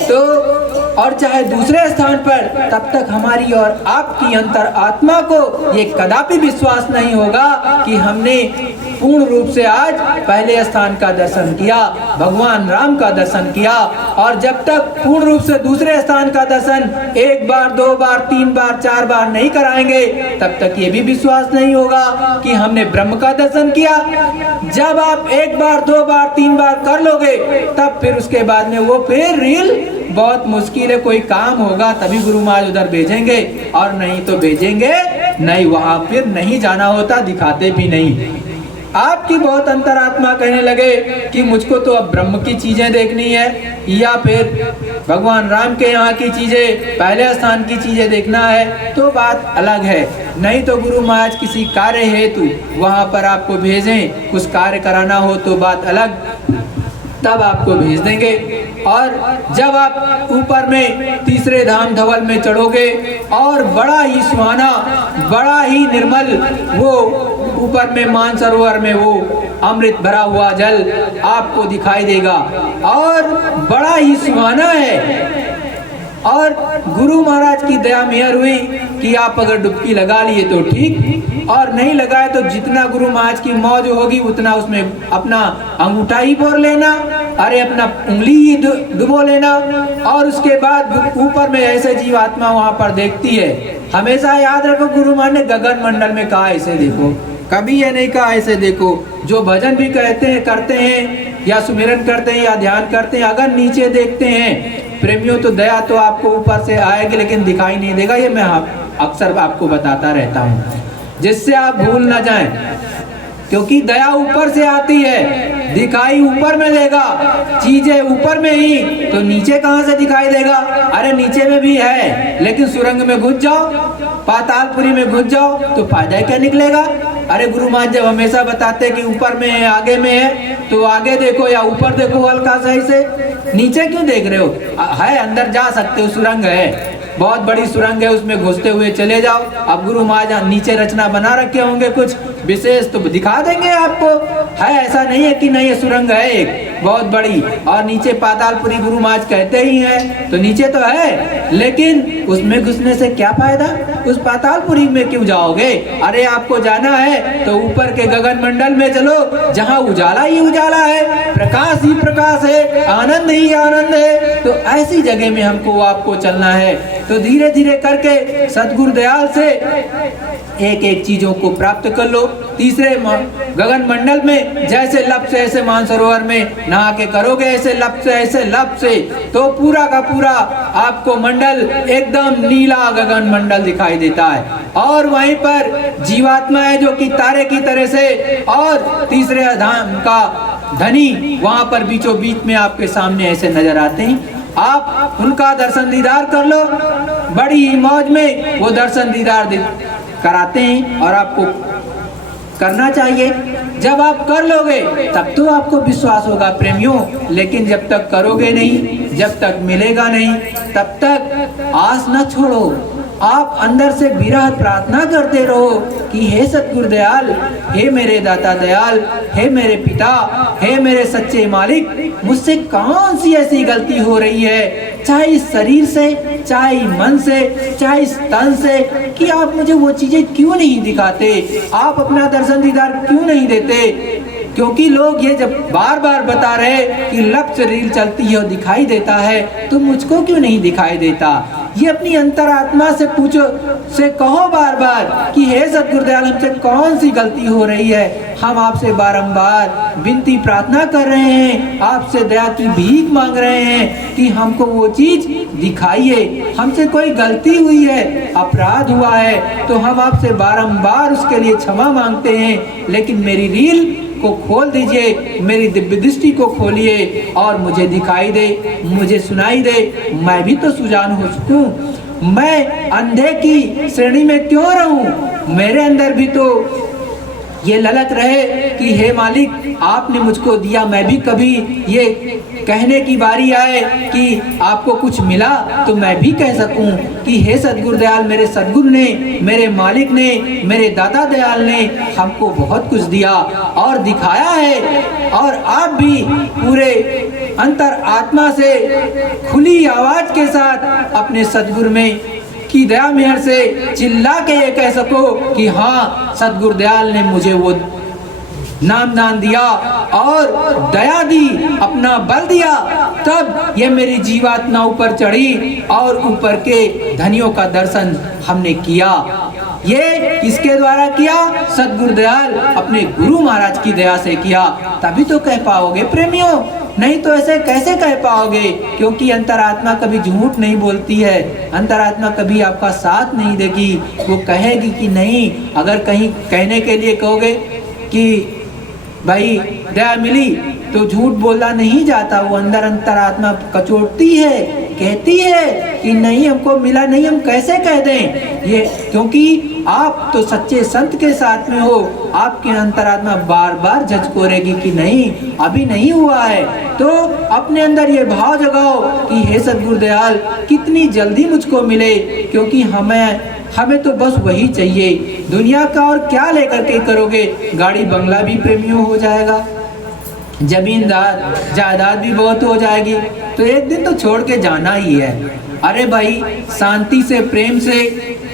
तो और चाहे दूसरे स्थान पर, तब तक हमारी और आपकी अंतर आत्मा को ये कदापि विश्वास नहीं होगा कि हमने पूर्ण रूप से आज पहले स्थान का दर्शन किया, भगवान राम का दर्शन किया। और जब तक पूर्ण रूप से दूसरे स्थान का दर्शन 1 बार 2 बार 3 बार 4 बार नहीं कराएंगे, तब तक ये भी विश्वास नहीं होगा कि हमने ब्रह्म का दर्शन किया। जब आप 1 बार 2 बार 3 बार कर लोगे, तब फिर उसके बाद में वो फिर रील बहुत मुश्किल है, कोई काम होगा तभी गुरु महाराज उधर भेजेंगे, और नहीं तो भेजेंगे नहीं, वहां फिर नहीं जाना होता, दिखाते भी नहीं। आपकी बहुत अंतरात्मा कहने लगे कि मुझको तो अब ब्रह्म की चीजें देखनी है, या फिर भगवान राम के यहाँ की चीजें, पहले स्थान की चीजें देखना है, तो बात अलग है। नहीं तो गुरु महाराज किसी कार्य हेतु वहां पर आपको भेजें, कुछ कार्य कराना हो तो बात अलग। तब आपको भेज देंगे। और जब आप ऊपर में तीसरे धाम धवल में चढ़ोगे और बड़ा ही सुहाना, बड़ा ही निर्मल वो ऊपर में मानसरोवर में वो अमृत भरा हुआ जल आपको दिखाई देगा और बड़ा ही सुहाना है। और गुरु महाराज की दया मेहर हुई कि आप अगर डुबकी लगा लिए तो ठीक, और नहीं लगाए तो जितना गुरु महाराज की मौज होगी उतना उसमें अपना अंगूठा ही बोर लेना, अरे अपना उंगली ही डुबो लेना। और उसके बाद ऊपर में ऐसे जीवात्मा वहां पर देखती है। हमेशा याद रखो, गुरु महाराज ने गगन मंडल में कहा ऐसे देखो, कभी ये नहीं कहा ऐसे देखो। जो भजन भी कहते हैं, करते हैं या सुमिरन करते हैं या ध्यान करते हैं, अगर नीचे देखते हैं प्रेमियों तो दया तो आपको ऊपर से आएगी लेकिन दिखाई नहीं देगा। ये मैं अक्सर आपको बताता रहता हूँ जिससे आप भूल ना जाएं, क्योंकि दया ऊपर से आती है, दिखाई ऊपर में देगा। चीजें ऊपर में ही तो नीचे कहाँ से दिखाई देगा? अरे नीचे में भी है, लेकिन सुरंग में घुस जाओ, पातालपुरी में घुस जाओ तो फायदा क्या निकलेगा? अरे गुरु महाराज जब हमेशा बताते कि ऊपर में है, आगे में है, तो आगे देखो या ऊपर देखो हल्का सही से, नीचे क्यों देख रहे हो? है अंदर जा सकते हो, सुरंग है, बहुत बड़ी सुरंग है, उसमें घुसते हुए चले जाओ। अब गुरु महाराज नीचे रचना बना रखे होंगे कुछ विशेष तो दिखा देंगे आपको। है ऐसा नहीं है कि नहीं, ये सुरंग है एक बहुत बड़ी, और नीचे पातालपुरी गुरु महाराज कहते ही हैं, तो नीचे तो है, लेकिन उसमें घुसने से क्या फायदा? उस पातालपुरी में क्यों जाओगे? अरे आपको जाना है तो ऊपर के गगन मंडल में चलो, जहाँ उजाला ही उजाला है, प्रकाश ही प्रकाश है, आनंद ही आनंद है। तो ऐसी जगह में हमको आपको चलना है। तो धीरे धीरे करके सतगुरु दयाल से एक एक चीजों को प्राप्त कर लो। तीसरे गगन मंडल में जैसे लप से ऐसे मानसरोवर में नहा के करोगे, ऐसे लप से ऐसे लप से, तो पूरा का पूरा आपको मंडल एकदम नीला गगन मंडल दिखाई देता है। और वहीं पर जीवात्मा है जो कि तारे की तरह से, और तीसरे धाम का धनी वहां पर बीचों बीच में आपके सामने ऐसे नजर आते हैं। आप उनका दर्शन दीदार कर लो, बड़ी ही मौज में वो दर्शन दीदार कराते हैं और आपको करना चाहिए। जब आप कर लोगे तब तो आपको विश्वास होगा प्रेमियों, लेकिन जब तक करोगे नहीं, जब तक मिलेगा नहीं, तब तक आस न छोड़ो। आप अंदर से विरह प्रार्थना करते रहो कि हे सतगुरु दयाल, हे मेरे दाता दयाल, हे मेरे पिता, हे मेरे सच्चे मालिक, मुझसे कौन सी ऐसी गलती हो रही है, चाहे इस शरीर से, चाहे मन से, चाहे इस तन से, कि आप मुझे वो चीजें क्यों नहीं दिखाते? आप अपना दर्शन दीदार क्यों नहीं देते? क्योंकि लोग ये जब बार बार बता रहे कि लप से रील चलती है और दिखाई देता है, तो मुझको क्यों नहीं दिखाई देता? ये अपनी अंतरात्मा से पूछो, से कहो बार बार कि हे सतगुरु दयाल, हमसे कौन सी गलती हो रही है? हम आपसे बारंबार विनती प्रार्थना कर रहे हैं, आपसे दया की भीख मांग रहे हैं कि हमको वो चीज दिखाइए। हमसे कोई गलती हुई है, अपराध हुआ है, तो हम आपसे बारंबार उसके लिए क्षमा मांगते हैं, लेकिन मेरी रील को खोल दीजिए, मेरी दिव्य दृष्टि को खोलिए और मुझे दिखाई दे, मुझे सुनाई दे, मैं भी तो सुजान हो सकूं। मैं अंधे की श्रेणी में क्यों रहूं? मेरे अंदर भी तो ये ललक रहे कि हे मालिक, आपने मुझको दिया, मैं भी कभी ये कहने की बारी आए कि आपको कुछ मिला तो मैं भी कह सकूं कि हे सतगुरु दयाल, मेरे सतगुरु ने, मेरे मालिक ने, मेरे दाता दयाल ने हमको बहुत कुछ दिया और दिखाया है। और आप भी पूरे अंतर आत्मा से खुली आवाज के साथ अपने सतगुरु में की दया मेहर से चिल्ला के ये कह सको कि हाँ, सतगुरु दयाल ने मुझे वो नामदान दिया और दया दी, अपना बल दिया, तब ये मेरी जीवात्मा ऊपर चढ़ी और ऊपर के धनियों का दर्शन हमने किया। ये किसके द्वारा किया? सतगुरु दयाल अपने गुरु महाराज की दया से किया। तभी तो कह पाओगे प्रेमियों, नहीं तो ऐसे कैसे कह पाओगे? क्योंकि अंतरात्मा कभी झूठ नहीं बोलती है, अंतरात्मा कभी आपका साथ नहीं देगी। वो कहेगी कि नहीं, अगर कहीं कहने के लिए कहोगे कि भाई दया मिली, तो झूठ बोला नहीं जाता, वो अंदर अंतरात्मा कचोटती है कहती है कि नहीं हमको मिला नहीं, हम कैसे कह दें ये, क्योंकि आप तो सच्चे संत के साथ में हो, आपके अंतरात्मा बार बार झकझोरेगी कि नहीं अभी नहीं हुआ है। तो अपने अंदर ये भाव जगाओ कि हे सद्गुरु दयाल कितनी जल्दी मुझको मिले, क्योंकि हमें तो बस वही चाहिए, दुनिया का और क्या लेकर के करोगे, गाड़ी बंगला भी प्रेमियों हो जाएगा, जमीनदार जायदाद भी बहुत हो जाएगी, तो एक दिन तो छोड़ के जाना ही है। अरे भाई शांति से प्रेम से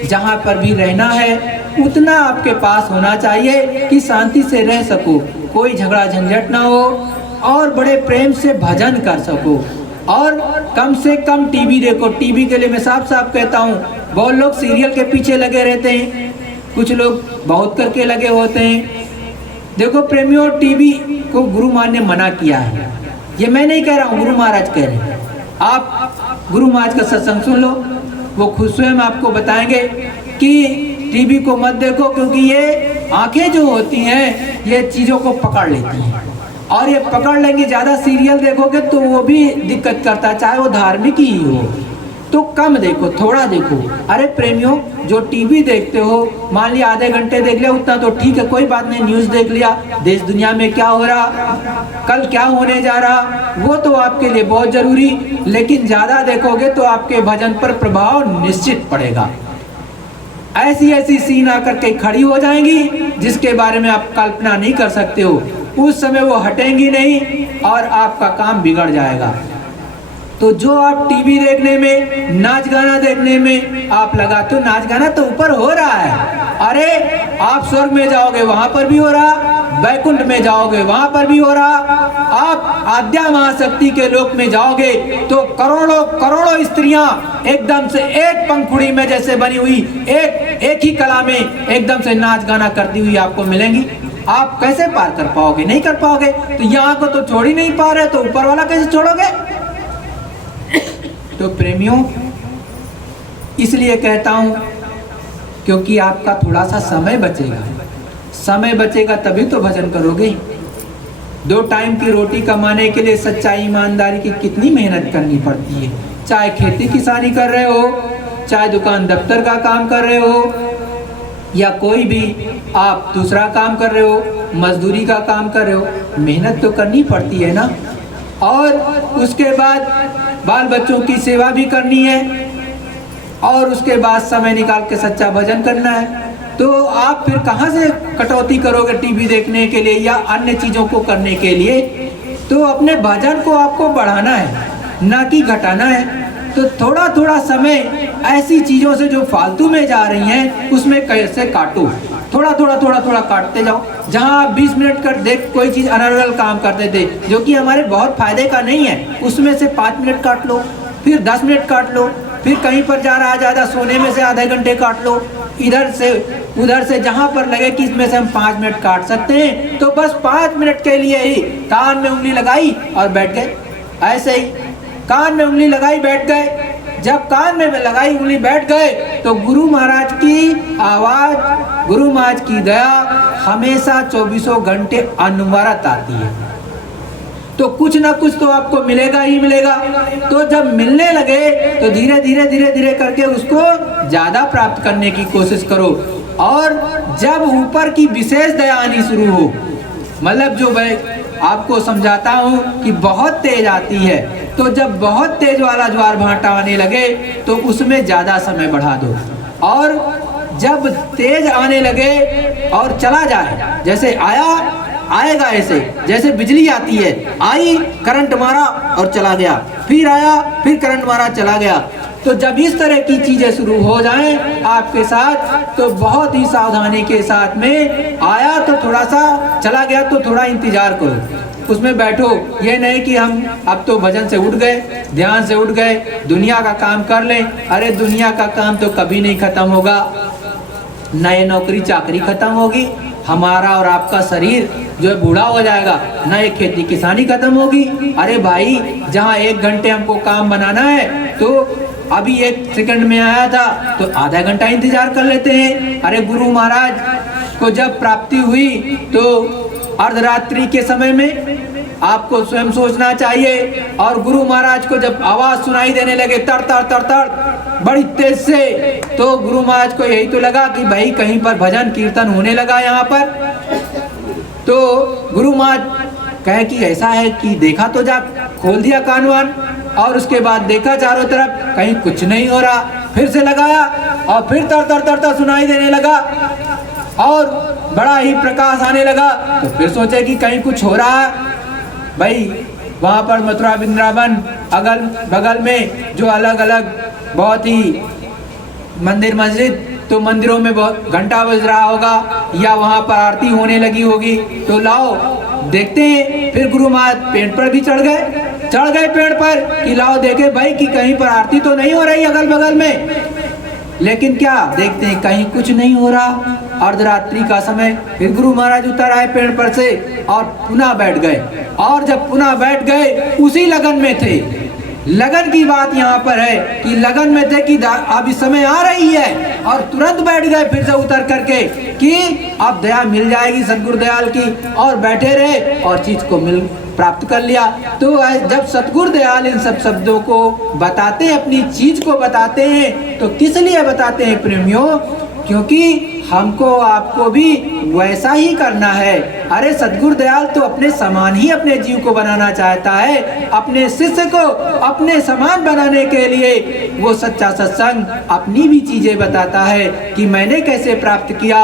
जहाँ पर भी रहना है उतना आपके पास होना चाहिए कि शांति से रह सको, कोई झगड़ा झंझट ना हो और बड़े प्रेम से भजन कर सको। और कम से कम टीवी देखो, टीवी के लिए मैं साफ साफ कहता हूँ, बहुत लोग सीरियल के पीछे लगे रहते हैं, कुछ लोग बहुत करके लगे होते हैं। देखो प्रेमियों, टीवी को गुरु महाराज ने मना किया है, ये मैं नहीं कह रहा हूँ, गुरु महाराज कह रहे हैं। आप गुरु महाराज का सत्संग सुन लो, वो खुद स्वयं आपको बताएंगे कि टीवी को मत देखो, क्योंकि ये आंखें जो होती हैं ये चीज़ों को पकड़ लेती हैं, और ये पकड़ लेंगे। ज़्यादा सीरियल देखोगे तो वो भी दिक्कत करता है, चाहे वो धार्मिक ही हो, तो कम देखो, थोड़ा देखो। अरे प्रेमियों, जो टीवी देखते हो, मान लिया आधे घंटे देख लिया उतना तो ठीक है, कोई बात नहीं, न्यूज़ देख लिया, देश दुनिया में क्या हो रहा, कल क्या होने जा रहा, वो तो आपके लिए बहुत जरूरी, लेकिन ज़्यादा देखोगे तो आपके भजन पर प्रभाव निश्चित पड़ेगा। ऐसी ऐसी सीन आकर के खड़ी हो जाएंगी जिसके बारे में आप कल्पना नहीं कर सकते हो, उस समय वो हटेंगी नहीं और आपका काम बिगड़ जाएगा। तो जो आप टीवी देखने में, नाच गाना देखने में आप लगा, तो नाच गाना तो ऊपर हो रहा है, अरे आप स्वर्ग में जाओगे वहां पर भी हो रहा, वैकुंठ में जाओगे वहां पर भी हो रहा, आप आद्या महाशक्ति के लोक में जाओगे तो करोड़ों करोड़ों स्त्रियां एकदम से एक पंखुड़ी में जैसे बनी हुई एक ही कला में एकदम से नाच गाना करती हुई आपको मिलेंगी। आप कैसे पार कर पाओगे? नहीं कर पाओगे। तो यहाँ को तो छोड़ ही नहीं पा रहे, तो ऊपर वाला कैसे छोड़ोगे? तो प्रेमियों, इसलिए कहता हूं क्योंकि आपका थोड़ा सा समय बचेगा, समय बचेगा तभी तो भजन करोगे। 2 टाइम की रोटी कमाने के लिए सच्चाई ईमानदारी की कितनी मेहनत करनी पड़ती है, चाहे खेती किसानी कर रहे हो, चाहे दुकान दफ्तर का काम कर रहे हो, या कोई भी आप दूसरा काम कर रहे हो, मजदूरी का काम कर रहे हो, मेहनत तो करनी पड़ती है ना। और उसके बाद बाल बच्चों की सेवा भी करनी है, और उसके बाद समय निकाल के सच्चा भजन करना है। तो आप फिर कहाँ से कटौती करोगे टीवी देखने के लिए या अन्य चीज़ों को करने के लिए? तो अपने भजन को आपको बढ़ाना है, ना कि घटाना है। तो थोड़ा थोड़ा समय ऐसी चीज़ों से जो फालतू में जा रही हैं उसमें कैसे काटो, थोड़ा थोड़ा काटते जाओ। जहाँ आप 20 मिनट कर देख कोई चीज़ अनर्गल काम करते थे जो कि हमारे बहुत फायदे का नहीं है, उसमें से 5 मिनट काट लो, फिर 10 मिनट काट लो, फिर कहीं पर जा रहा ज़्यादा सोने में से आधे घंटे काट लो, इधर से उधर से जहाँ पर लगे कि इसमें से हम 5 मिनट काट सकते हैं तो बस 5 मिनट के लिए ही कान में उंगली लगाई और बैठ गए। ऐसे ही कान में उंगली लगाई बैठ गए। जब कान में लगाई उंगली बैठ गए तो गुरु महाराज की आवाज़, गुरु महाराज की दया हमेशा 24 घंटे अनवरत आती है। तो कुछ ना कुछ तो आपको मिलेगा ही मिलेगा। तो जब मिलने लगे तो धीरे धीरे करके उसको ज़्यादा प्राप्त करने की कोशिश करो। और जब ऊपर की विशेष दया आनी शुरू हो, मतलब जो मैं आपको समझाता हूँ कि बहुत तेज आती है, तो जब बहुत तेज वाला ज्वार भाटा आने लगे तो उसमें ज़्यादा समय बढ़ा दो। और जब तेज आने लगे और चला जाए, जैसे आएगा ऐसे जैसे बिजली आती है, आई करंट मारा और चला गया, फिर आया फिर करंट मारा चला गया। तो जब इस तरह की चीज़ें शुरू हो जाएं आपके साथ तो बहुत ही सावधानी के साथ में, आया तो थोड़ा सा, चला गया तो थोड़ा इंतजार करो, उसमें बैठो। ये नहीं कि हम अब तो भजन से उठ गए, ध्यान से उठ गए, दुनिया का काम कर लें। अरे दुनिया का काम तो कभी नहीं खत्म होगा, न ये नौकरी चाकरी खत्म होगी, हमारा और आपका शरीर जो है बूढ़ा हो जाएगा, ना ये खेती किसानी खत्म होगी। अरे भाई, जहाँ 1 घंटे हमको काम बनाना है तो अभी 1 सेकंड में आया था तो आधा घंटा इंतजार कर लेते हैं। अरे गुरु महाराज को जब प्राप्ति हुई तो अर्धरात्रि के समय में आपको स्वयं सोचना चाहिए। और गुरु महाराज को जब आवाज सुनाई देने लगे तर तर तर तर बड़ी तेज से, तो गुरु महाराज को यही तो लगा कि भाई कहीं पर भजन कीर्तन होने लगा यहाँ पर। तो गुरु महाराज कहे कि ऐसा है कि देखा तो जा, खोल दिया कान वान, और उसके बाद देखा चारों तरफ कहीं कुछ नहीं हो रहा। फिर से लगाया और फिर तर तर तर तर सुनाई देने लगा और बड़ा ही प्रकाश आने लगा। तो फिर सोचे कि कहीं कुछ हो रहा है। भाई वहाँ पर मथुरा वृंदावन अगल बगल में जो अलग अलग बहुत ही मंदिर मस्जिद, तो मंदिरों में बहुत घंटा बज रहा होगा या वहाँ पर आरती होने लगी होगी। तो लाओ देखते हैं। फिर गुरु महाराज पेड़ पर भी चढ़ गए पेड़ पर कि लाओ देखे भाई कि कहीं पर आरती तो नहीं हो रही अगल बगल में। लेकिन क्या देखते हैं कहीं कुछ नहीं हो रहा। अर्धरात्रि का समय। फिर गुरु महाराज उतर आए पेड़ पर से और पुनः बैठ गए। और जब पुनः बैठ गए उसी लगन में थे। लगन की बात यहाँ पर है कि लगन में थे कि अब इस समय आ रही है, और तुरंत बैठ गए फिर से उतर करके कि अब दया मिल जाएगी सतगुरु दयाल की, और बैठे रहे और चीज को प्राप्त कर लिया। तो जब सतगुरु दयाल इन सब शब्दों को बताते हैं, अपनी चीज को बताते हैं, तो किस लिए बताते हैं प्रेमियों? क्योंकि हमको आपको भी वैसा ही करना है। अरे सतगुरु दयाल तो अपने समान ही अपने जीव को बनाना चाहता है। अपने शिष्य को अपने समान बनाने के लिए वो सच्चा सत्संग अपनी भी चीजें बताता है कि मैंने कैसे प्राप्त किया।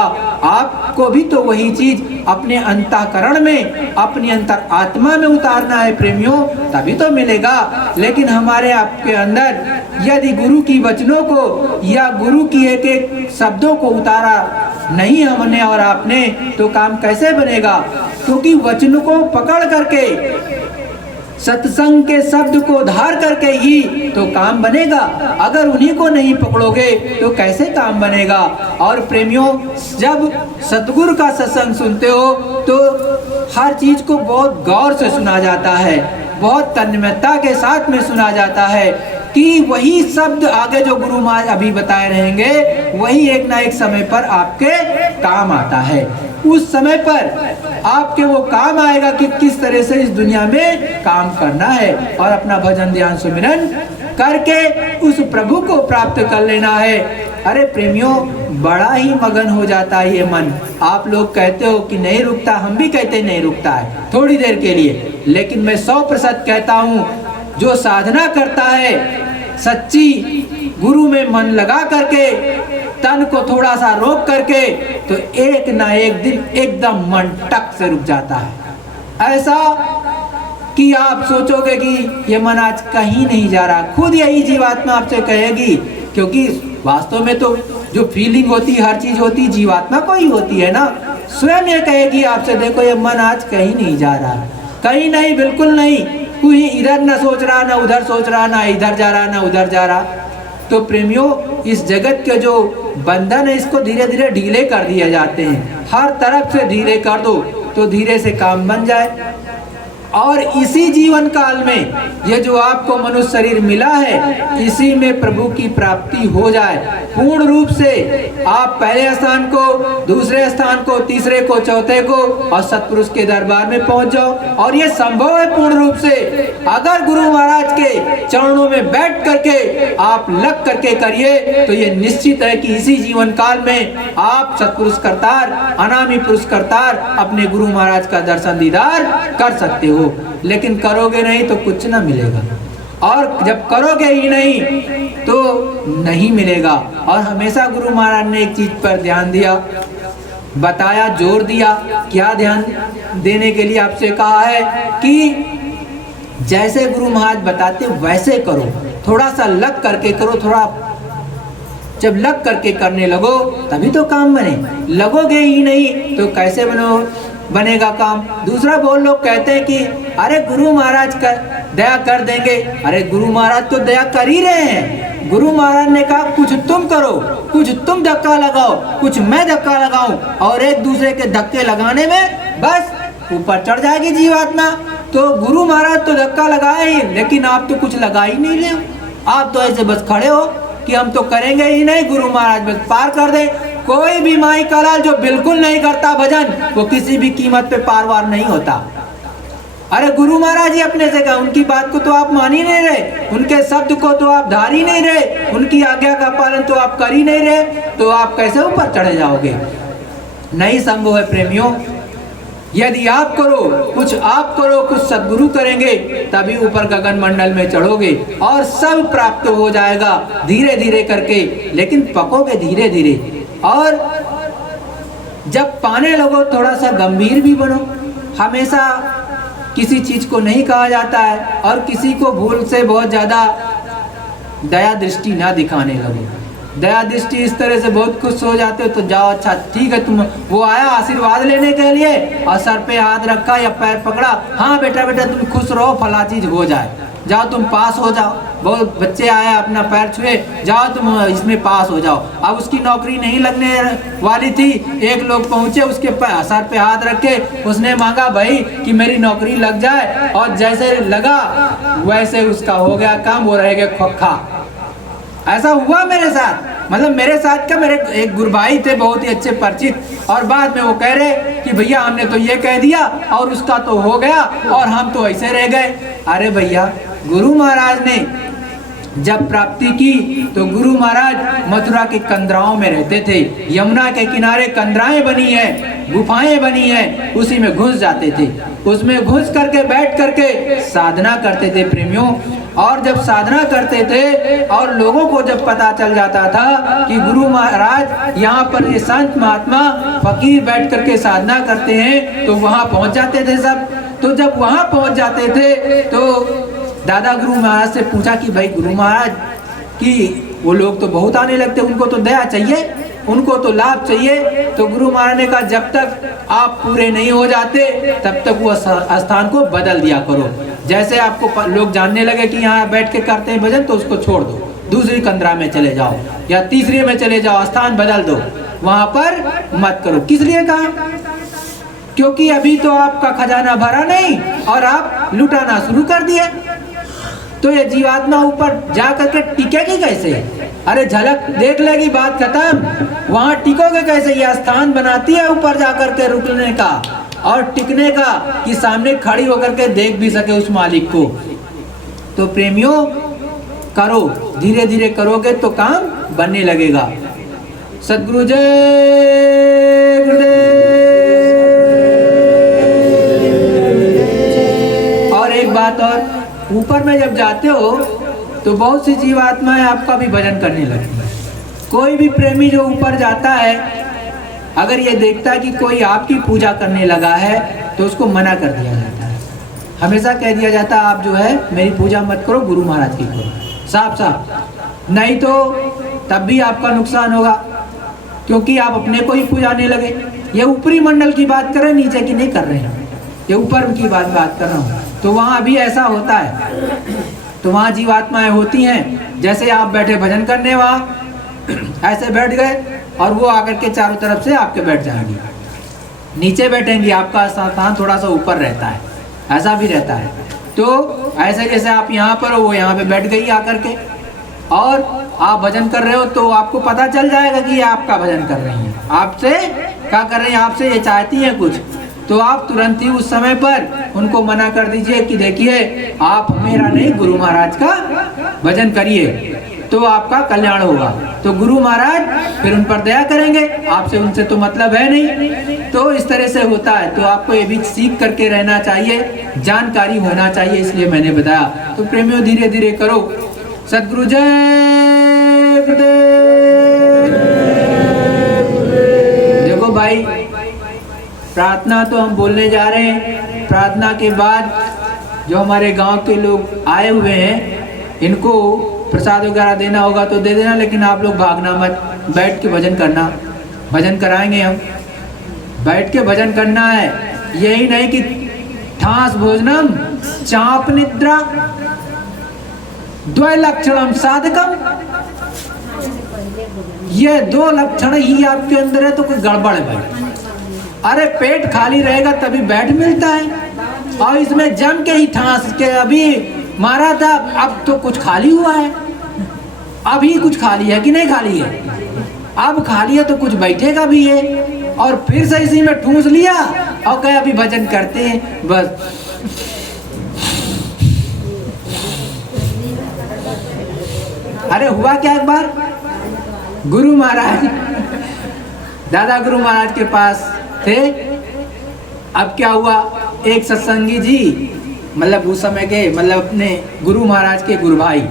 आपको भी तो वही चीज अपने अंतःकरण में, अपनी अंतर आत्मा में उतारना है प्रेमियों, तभी तो मिलेगा। लेकिन हमारे आपके अंदर यदि गुरु की वचनों को या गुरु की एक एक शब्दों को उतारा नहीं हमने और आपने, तो काम कैसे बनेगा? क्योंकि वचन को पकड़ करके, सत्संग के शब्द को धार करके ही तो काम बनेगा। अगर उन्हीं को नहीं पकड़ोगे तो कैसे काम बनेगा? और प्रेमियों, जब सतगुरु का सत्संग सुनते हो तो हर चीज को बहुत गौर से सुना जाता है, बहुत तन्मयता के साथ में सुना जाता है कि वही शब्द आगे जो गुरु महाराज अभी बताए रहेंगे वही एक ना एक समय पर आपके काम आता है। उस समय पर आपके वो काम आएगा कि किस तरह से इस दुनिया में काम करना है और अपना भजन ध्यान सुमिरन करके उस प्रभु को प्राप्त कर लेना है। अरे प्रेमियों, बड़ा ही मगन हो जाता है ये मन। आप लोग कहते हो कि नहीं रुकता, हम भी कहते नहीं रुकता है थोड़ी देर के लिए, लेकिन मैं 100% कहता हूँ जो साधना करता है सच्ची गुरु में मन लगा करके, तन को थोड़ा सा रोक करके, तो एक ना एक दिन एकदम मन टक से रुक जाता है। ऐसा कि आप सोचोगे कि ये मन आज कहीं नहीं जा रहा। खुद यही जीवात्मा आपसे कहेगी, क्योंकि वास्तव में तो जो फीलिंग होती है, हर चीज होती जीवात्मा को ही होती है ना। स्वयं ये कहेगी आपसे, देखो ये मन आज कहीं नहीं जा रहा, कहीं नहीं, बिल्कुल नहीं। कोई इधर ना सोच रहा, ना उधर सोच रहा, ना इधर जा रहा, ना उधर जा रहा। तो प्रेमियों, इस जगत के जो बंधन है इसको धीरे धीरे ढीले कर दिए जाते हैं। हर तरफ से धीरे कर दो तो धीरे से काम बन जाए। और इसी जीवन काल में ये जो आपको मनुष्य शरीर मिला है, इसी में प्रभु की प्राप्ति हो जाए पूर्ण रूप से। आप पहले स्थान को, दूसरे स्थान को, तीसरे को, चौथे को और सतपुरुष के दरबार में पहुंच जाओ। और ये संभव है पूर्ण रूप से अगर गुरु महाराज के चरणों में बैठ करके आप लग करके करिए, तो ये निश्चित है कि इसी जीवन काल में आप सतपुरुष करतार, अनामी पुरुष करतार अपने गुरु महाराज का दर्शन दीदार कर सकते हो। लेकिन करोगे नहीं तो कुछ ना मिलेगा, और जब करोगे ही नहीं तो नहीं मिलेगा। और हमेशा गुरु महाराज ने एक चीज पर ध्यान दिया, बताया, जोर दिया। क्या ध्यान देने के लिए आपसे कहा है कि जैसे गुरु महाराज बताते वैसे करो, थोड़ा सा लग करके करो। थोड़ा जब लग करके करने लगो तभी तो काम बने। लगोगे ही नहीं तो कैसे बनेगा काम? दूसरा बहुत लोग कहते हैं कि अरे गुरु महाराज दया कर देंगे। अरे गुरु महाराज तो दया कर ही रहे हैं। गुरु महाराज ने कहा कुछ तुम करो, कुछ तुम धक्का लगाओ, कुछ मैं धक्का लगाऊं, और एक दूसरे के धक्के लगाने में बस ऊपर चढ़ जाएगी जीवात्मा। तो गुरु महाराज तो धक्का लगाए ही, लेकिन आप तो कुछ लगा ही नहीं रहे हो। आप तो ऐसे बस खड़े हो कि हम तो करेंगे ही नहीं, गुरु महाराज बस पार कर दे। कोई भी माई का लाल जो बिल्कुल नहीं करता भजन, वो किसी भी कीमत पे पार वार नहीं होता। अरे गुरु महाराज जी अपने से कहा, उनकी बात को तो आप मान ही नहीं रहे, उनके शब्द को तो आप धार ही नहीं रहे, उनकी आज्ञा का पालन तो आप कर ही नहीं रहे, तो आप कैसे ऊपर चढ़े जाओगे? नहीं संभव है प्रेमियों। यदि आप करो, कुछ सद्गुरु करेंगे, तभी ऊपर गगन मंडल में चढ़ोगे और सब प्राप्त हो जाएगा धीरे धीरे करके, लेकिन पकोगे धीरे धीरे। और जब पाने लगो थोड़ा सा गंभीर भी बनो। हमेशा किसी चीज को नहीं कहा जाता है और किसी को भूल से बहुत ज्यादा दया दृष्टि ना दिखाने लगो। दया दृष्टि इस तरह से बहुत खुश हो जाते हो तो जाओ, अच्छा ठीक है, तुम वो आया आशीर्वाद लेने के लिए और सर पे हाथ रखा या पैर पकड़ा, हाँ बेटा बेटा तुम खुश रहो, फला चीज हो जाए, जाओ तुम पास हो जाओ। बहुत बच्चे आए अपना पैर छुए, जाओ तुम इसमें पास हो जाओ। अब उसकी नौकरी नहीं लगने वाली थी, एक लोग पहुंचे उसके सर पे हाथ रखे, उसने मांगा भाई कि मेरी नौकरी लग जाए, और जैसे लगा वैसे उसका हो गया काम, वो रह गया खोखा। ऐसा हुआ मेरे साथ, मतलब मेरे साथ का, मेरे एक गुरु भाई थे बहुत ही अच्छे परिचित, और बाद में वो कह रहे कि भैया हमने तो ये कह दिया और उसका तो हो गया और हम तो ऐसे रह गए। अरे भैया, गुरु महाराज ने जब प्राप्ति की तो गुरु महाराज मथुरा के कंदराओं में रहते थे। यमुना के किनारे कंदराएं बनी है, गुफाएं बनी है, उसी में घुस जाते थे, उसमें घुस करके बैठ करके साधना करते थे प्रेमियों। और जब साधना करते थे और लोगों को जब पता चल जाता था कि गुरु महाराज यहाँ पर ये संत महात्मा फकीर बैठ करके साधना करते हैं, तो वहाँ पहुँच जाते थे सब। तो जब वहाँ पहुँच जाते थे तो दादा गुरु महाराज से पूछा कि भाई गुरु महाराज कि वो लोग तो बहुत आने लगते, उनको तो दया चाहिए, उनको तो लाभ चाहिए। तो गुरु महाराज ने कहा जब तक आप पूरे नहीं हो जाते तब तक वो स्थान को बदल दिया करो। जैसे आपको लोग जानने लगे कि यहाँ बैठ के करते हैं भजन, तो उसको छोड़ दो, दूसरी कंदरा में चले जाओ या तीसरी में चले जाओ, स्थान बदल दो, वहां पर मत करो। किस लिए कहा? क्योंकि अभी तो आपका खजाना भरा नहीं और आप लुटाना शुरू कर दिए, तो ये जीवात्मा ऊपर जा करके टिकेगी कैसे? अरे झलक देख लेगी, बात खत्म, वहां टिकोगे कैसे? यह स्थान बनाती है ऊपर जा करके रुकने का और टिकने का, कि सामने खड़ी होकर के देख भी सके उस मालिक को। तो प्रेमियों करो, धीरे धीरे करोगे तो काम बनने लगेगा। सद्गुरु जय गुरुदेव। और एक बात और, ऊपर में जब जाते हो तो बहुत सी जीवात्माएं आपका भी भजन करने लगती है। कोई भी प्रेमी जो ऊपर जाता है, अगर ये देखता है कि कोई आपकी पूजा करने लगा है तो उसको मना कर दिया जाता है। हमेशा कह दिया जाता है आप जो है मेरी पूजा मत करो, गुरु महाराज की करो, साफ साफ, नहीं तो तब भी आपका नुकसान होगा, क्योंकि आप अपने को ही पूजाने लगे। ये ऊपरी मंडल की बात कर रहे हैं, नीचे की नहीं कर रहे हैं, ये ऊपर की बात कर रहा हूँ। तो वहाँ भी ऐसा होता है, तो वहाँ जीवात्माएं होती हैं, जैसे आप बैठे भजन करने, वहाँ ऐसे बैठ गए और वो आकर के चारों तरफ से आपके बैठ जाएंगी, नीचे बैठेंगी, आपका स्थान थोड़ा सा ऊपर रहता है, ऐसा भी रहता है। तो ऐसे जैसे आप यहाँ पर हो, वो यहाँ पे बैठ गई आकर के, और आप भजन कर रहे हो तो आपको पता चल जाएगा कि ये आपका भजन कर रही हैं, आपसे क्या कर रही हैं, आपसे ये चाहती हैं कुछ, तो आप तुरंत ही उस समय पर उनको मना कर दीजिए कि देखिए आप मेरा नहीं गुरु महाराज का भजन करिए, तो आपका कल्याण होगा। तो गुरु महाराज फिर उन पर दया करेंगे, आपसे उनसे तो मतलब है नहीं। तो इस तरह से होता है, तो आपको ये भी सीख करके रहना चाहिए, जानकारी होना चाहिए, इसलिए मैंने बताया। तो प्रेमियों धीरे धीरे करो। सद्गुरु जय गुरुदेव। देखो भाई, प्रार्थना तो हम बोलने जा रहे हैं, प्रार्थना के बाद जो हमारे गांव के लोग आए हुए हैं इनको प्रसाद वगैरह देना होगा तो दे देना, लेकिन आप लोग भागना मत, बैठ के भजन करना, भजन कराएंगे हम, बैठ के भजन करना है। यही नहीं कि ठास भोजनम चाप निद्रा द्वय लक्षणम साधकम, ये दो लक्षण ही आपके अंदर है तो कोई गड़बड़ है भाई। अरे पेट खाली रहेगा तभी बैठ मिलता है, और इसमें जम के ही ठास के अभी मारा था, अब तो कुछ खाली हुआ है, अभी कुछ खाली है कि नहीं खाली है, अब खाली है तो कुछ बैठेगा भी है, और फिर से इसी में ठूस लिया और कहे अभी भजन करते हैं बस। अरे हुआ क्या एक बार, गुरु महाराज, दादा गुरु महाराज के पास थे। अब क्या हुआ, एक सत्संगी जी, मतलब उस समय के, मतलब अपने गुरु महाराज के गुरु भाई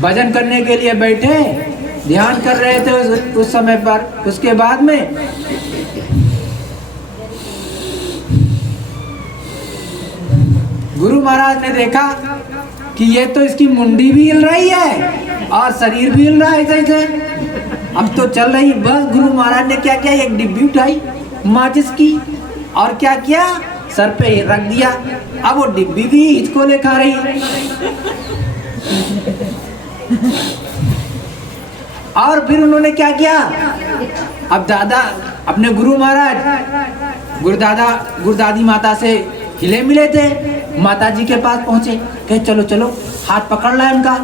भजन करने के लिए बैठे, ध्यान कर रहे थे उस समय पर। उसके बाद में गुरु महाराज ने देखा कि ये तो इसकी मुंडी भी हिल रही है और शरीर भी हिल रहा है जैसे, अब तो चल रही। बस गुरु महाराज ने क्या किया, एक डिब्बी उठाई माचिस की और क्या किया, सर पे रख दिया। अब वो डिब्बी भी हिचकोले खा रही। और फिर उन्होंने क्या किया, अब दादा अपने गुरु महाराज गुरुदादी माता से हिले मिले थे, माता जी के पास पहुंचे, कहे चलो चलो हाथ पकड़ ला इनका।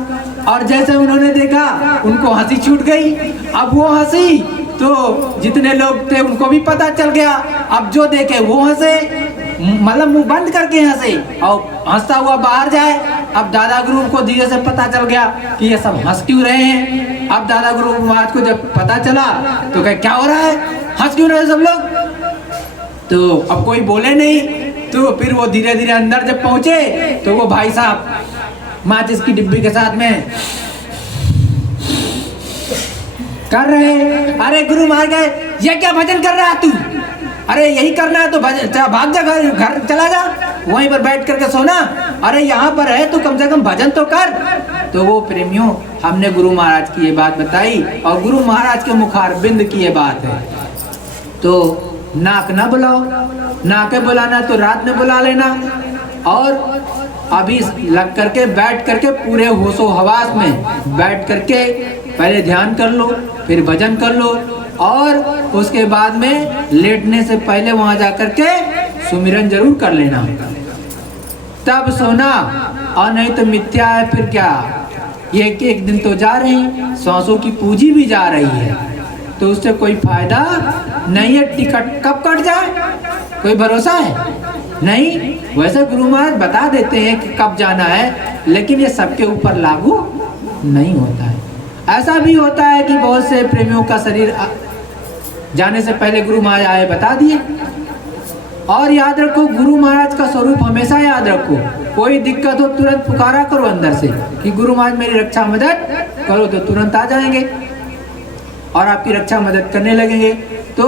और जैसे उन्होंने देखा उनको हंसी छूट गई। अब वो हंसी तो जितने लोग थे उनको भी पता चल गया। अब जो देखे वो हंसे, मतलब मुंह बंद करके हंसे और हंसता हुआ बाहर जाए। अब दादा गुरु को धीरे से पता चल गया कि ये सब हंस क्यों रहे हैं। अब दादा गुरु महाराज को जब पता चला तो कहे क्या हो रहा है, हंस क्यों रहे सब लोग। तो अब कोई बोले नहीं। तो फिर वो धीरे धीरे अंदर जब पहुंचे तो वो भाई साहब माचिस की डिब्बी के साथ में कर रहे। अरे गुरु महाराज गए, ये क्या भजन कर रहा है तू, अरे यही करना है तो भजन, भाग जा घर चला जा, वहीं पर बैठ करके सोना। अरे यहाँ पर है तो कम से कम भजन तो कर। तो वो प्रेमियों, हमने गुरु महाराज की ये बात बताई और गुरु महाराज के मुखारबिंद की ये बात है। तो नाक ना बुलाओ, नाके बुलाना तो रात में बुला लेना। और अभी लग करके बैठ करके पूरे होशो हवास में बैठ करके पहले ध्यान कर लो, फिर भजन कर लो और उसके बाद में लेटने से पहले वहां जा करके सुमिरन जरूर कर लेना, तब सोना। और नहीं तो मिथ्या है फिर क्या, ये एक दिन तो जा रही, सांसों की पूंजी भी जा रही है, तो उससे कोई फायदा नहीं है। टिकट कब कट जाए कोई भरोसा है नहीं। वैसे गुरु महाराज बता देते हैं कि कब जाना है, लेकिन ये सबके ऊपर लागू नहीं होता है। ऐसा भी होता है कि बहुत से प्रेमियों का शरीर जाने से पहले गुरु महाराज आए बता दिए। और याद रखो, गुरु महाराज का स्वरूप हमेशा याद रखो। कोई दिक्कत हो तुरंत पुकारा करो अंदर से कि गुरु महाराज मेरी रक्षा मदद करो, तो तुरंत आ जाएंगे और आपकी रक्षा मदद करने लगेंगे। तो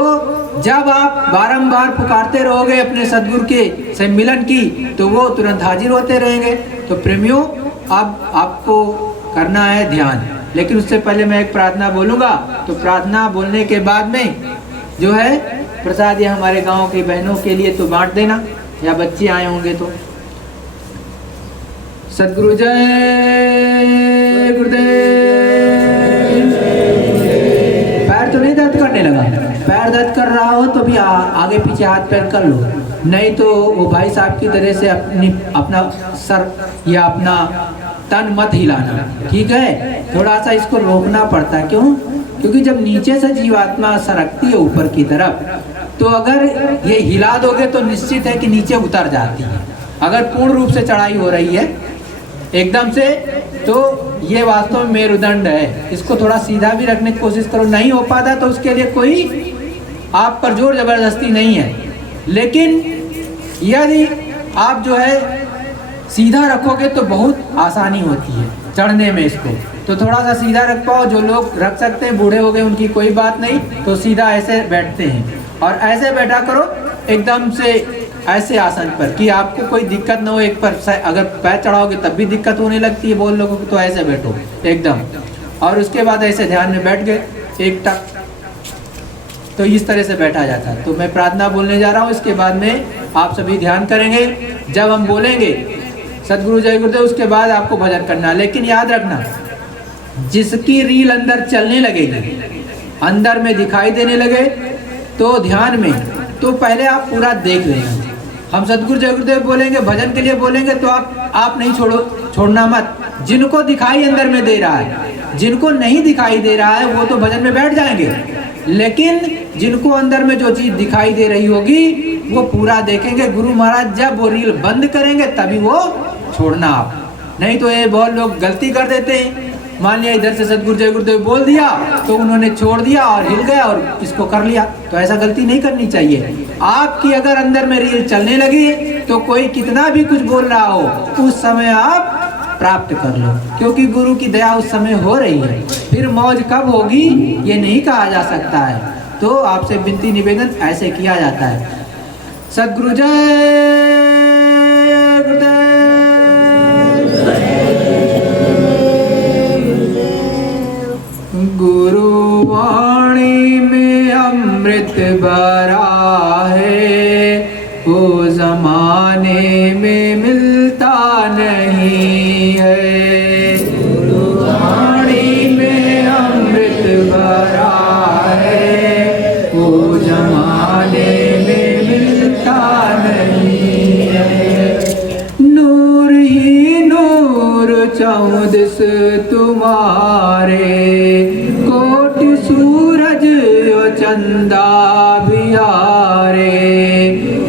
जब आप बारंबार पुकारते रहोगे अपने सदगुरु के से मिलन की, तो वो तुरंत हाजिर होते रहेंगे। तो प्रेमियों, अब आपको करना है ध्यान, लेकिन उससे पहले मैं एक प्रार्थना बोलूँगा। तो प्रार्थना बोलने के बाद में जो है प्रसाद ये हमारे गांव की बहनों के लिए तो बांट देना, या बच्चे आए होंगे तो। सदगुरु जय गुरुदेव। पैर तो नहीं दर्द करने लगा, पैर दर्द कर रहा हो तो भी आगे पीछे हाथ पैर कर लो, नहीं तो वो भाई साहब की तरह से अपना सर या अपना तन मत हिलाना, ठीक है। थोड़ा सा इसको रोकना पड़ता है, क्यों? क्योंकि जब नीचे से जीवात्मा सरकती है ऊपर की तरफ, तो अगर ये हिला दोगे तो निश्चित है कि नीचे उतर जाती है। अगर पूर्ण रूप से चढ़ाई हो रही है एकदम से, तो ये वास्तव में मेरुदंड है। इसको थोड़ा सीधा भी रखने की कोशिश करो, नहीं हो पाता तो उसके लिए कोई आप पर जोर जबरदस्ती नहीं है। लेकिन यदि आप जो है सीधा रखोगे तो बहुत आसानी होती है चढ़ने में इसको, तो थोड़ा सा सीधा रख पाओ। जो लोग रख सकते हैं, बूढ़े हो गए, उनकी कोई बात नहीं, तो सीधा ऐसे बैठते हैं। और ऐसे बैठा करो एकदम से ऐसे आसन पर कि आपको कोई दिक्कत ना हो। एक पर अगर पैर चढ़ाओगे तब भी दिक्कत होने लगती है बोल लोगों को, तो ऐसे बैठो एकदम। और उसके बाद ऐसे ध्यान में बैठ गए एक टक, तो इस तरह से बैठा जाता है। तो मैं प्रार्थना बोलने जा रहा हूँ, इसके बाद में आप सभी ध्यान करेंगे। जब हम बोलेंगे सदगुरु जय गुरुदेव, उसके बाद आपको भजन करना। लेकिन याद रखना, जिसकी रील अंदर चलने लगेगी, अंदर में दिखाई देने लगे, तो ध्यान में तो पहले आप पूरा देख लेना। हम सदगुरु जय गुरुदेव बोलेंगे, भजन के लिए बोलेंगे, तो आप नहीं छोड़ना मत। जिनको दिखाई अंदर में दे रहा है, जिनको नहीं दिखाई दे रहा है वो तो भजन में बैठ जाएंगे, लेकिन जिनको अंदर में जो चीज दिखाई दे रही होगी वो पूरा देखेंगे। गुरु महाराज जब वो रील बंद करेंगे तभी वो छोड़ना आप, नहीं तो ये बहुत लोग गलती कर देते हैं। मान लिया इधर से सतगुरु जय गुरुदेव बोल दिया तो उन्होंने छोड़ दिया और हिल गया और इसको कर लिया, तो ऐसा गलती नहीं करनी चाहिए। आपकी अगर अंदर में रील चलने लगी तो कोई कितना भी कुछ बोल रहा हो उस समय आप प्राप्त कर लो, क्योंकि गुरु की दया उस समय हो रही है। फिर मौज कब होगी ये नहीं कहा जा सकता है, तो आपसे विनती निवेदन ऐसे किया जाता है। सद्गुरु जय गुरु वाणी में अमृत भरा है, वो जमाने में मिलता नहीं है। गुरु वाणी में अमृत भरा है, वो जमाने में मिलता नहीं है। नूर ही नूर चौदिस तुम्हारे, कोटि सूरज चंदा बिहारे।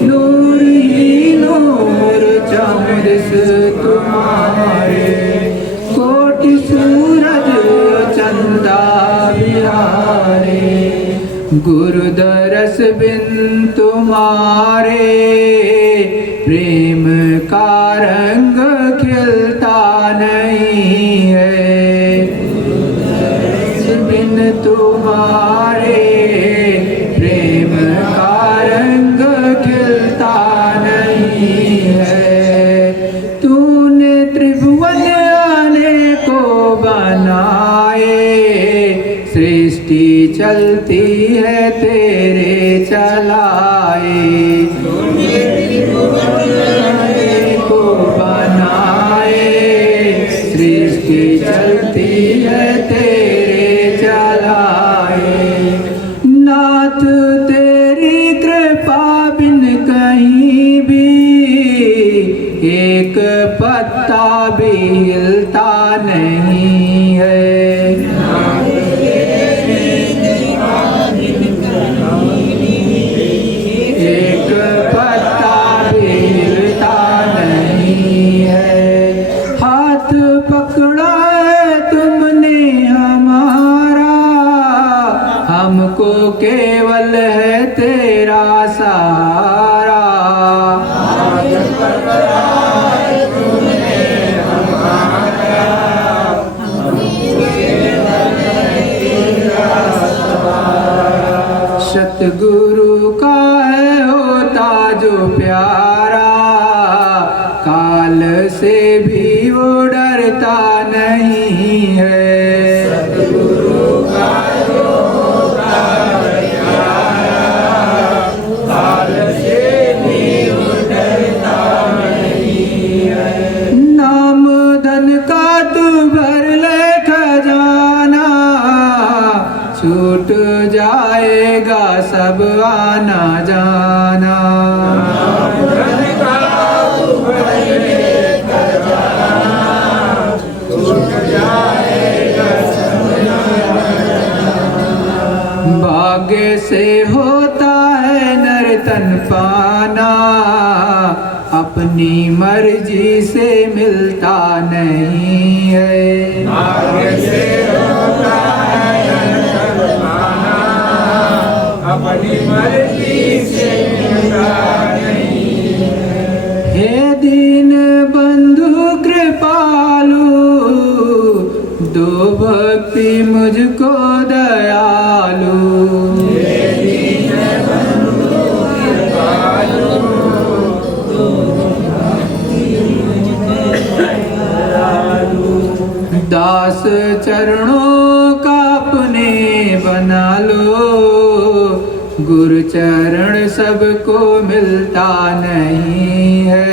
नूर ही नूर चौदिस तुम्हारे, कोटि सूरज चंदा बिहारे। गुरु दरस बिन तुम्हारे, प्रेम का रंग खिलता नहीं है। बिन तुम्हारे प्रेम का रंग खिलता नहीं है। तूने त्रिभुवन अनेको बनाए, सृष्टि चलती है तेरे चलाए। को बनाए, सृष्टि चलती है तेरे चलाए। नाथ तेरी कृपा बिन कहीं भी एक पत्ता भी हिलता नहीं है। एक पत्ता भी हिलता नहीं है। हाथ पकड़ा है तुमने हमारा, हमको केवल है तेरा सहारा। हाथ पकड़ा है तुमने हमारा, हमको केवल है तेरा सहारा। सतगुरु का है होता जो प्यारा, काल से भी वो डरता नहीं है। सतगुरु का होता प्यारा, काल से भी वो डरता नहीं है। नाम धन का तू भर ले खजाना, छूट जाएगा सब आना जाना। भाग्य से होता है नर्तन पाना, अपनी मर्जी से मिलता नहीं है। भाग्य से होता है नर्तन पाना, अपनी मर्जी से मिलता नहीं है। हे दीन बंधु कृपालु, दो भक्ति मुझको दयालु। हे दीन बंधु कृपालु, दो भक्ति मुझको दयालु। दास चरणों का अपने बना लो, गुरु चरण सबको मिलता नहीं है।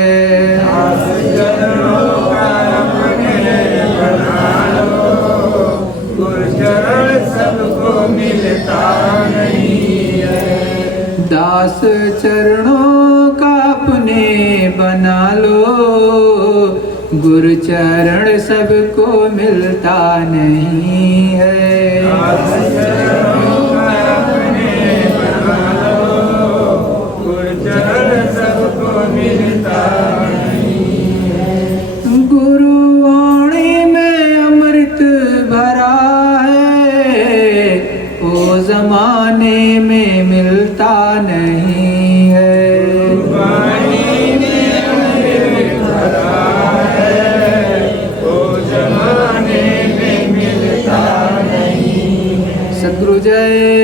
दास चरणों का अपने बना लो, गुरु चरण सबको मिलता नहीं है। दास चरणों का अपने बना लो, गुरु चरण सबको मिलता नहीं है। दास चरणों का अपने बना लो, गुरु चरण सबको मिलता नहीं है। गुरु वाणी में अमृत जमाने में मिलता नहीं है। सद्गुरु जय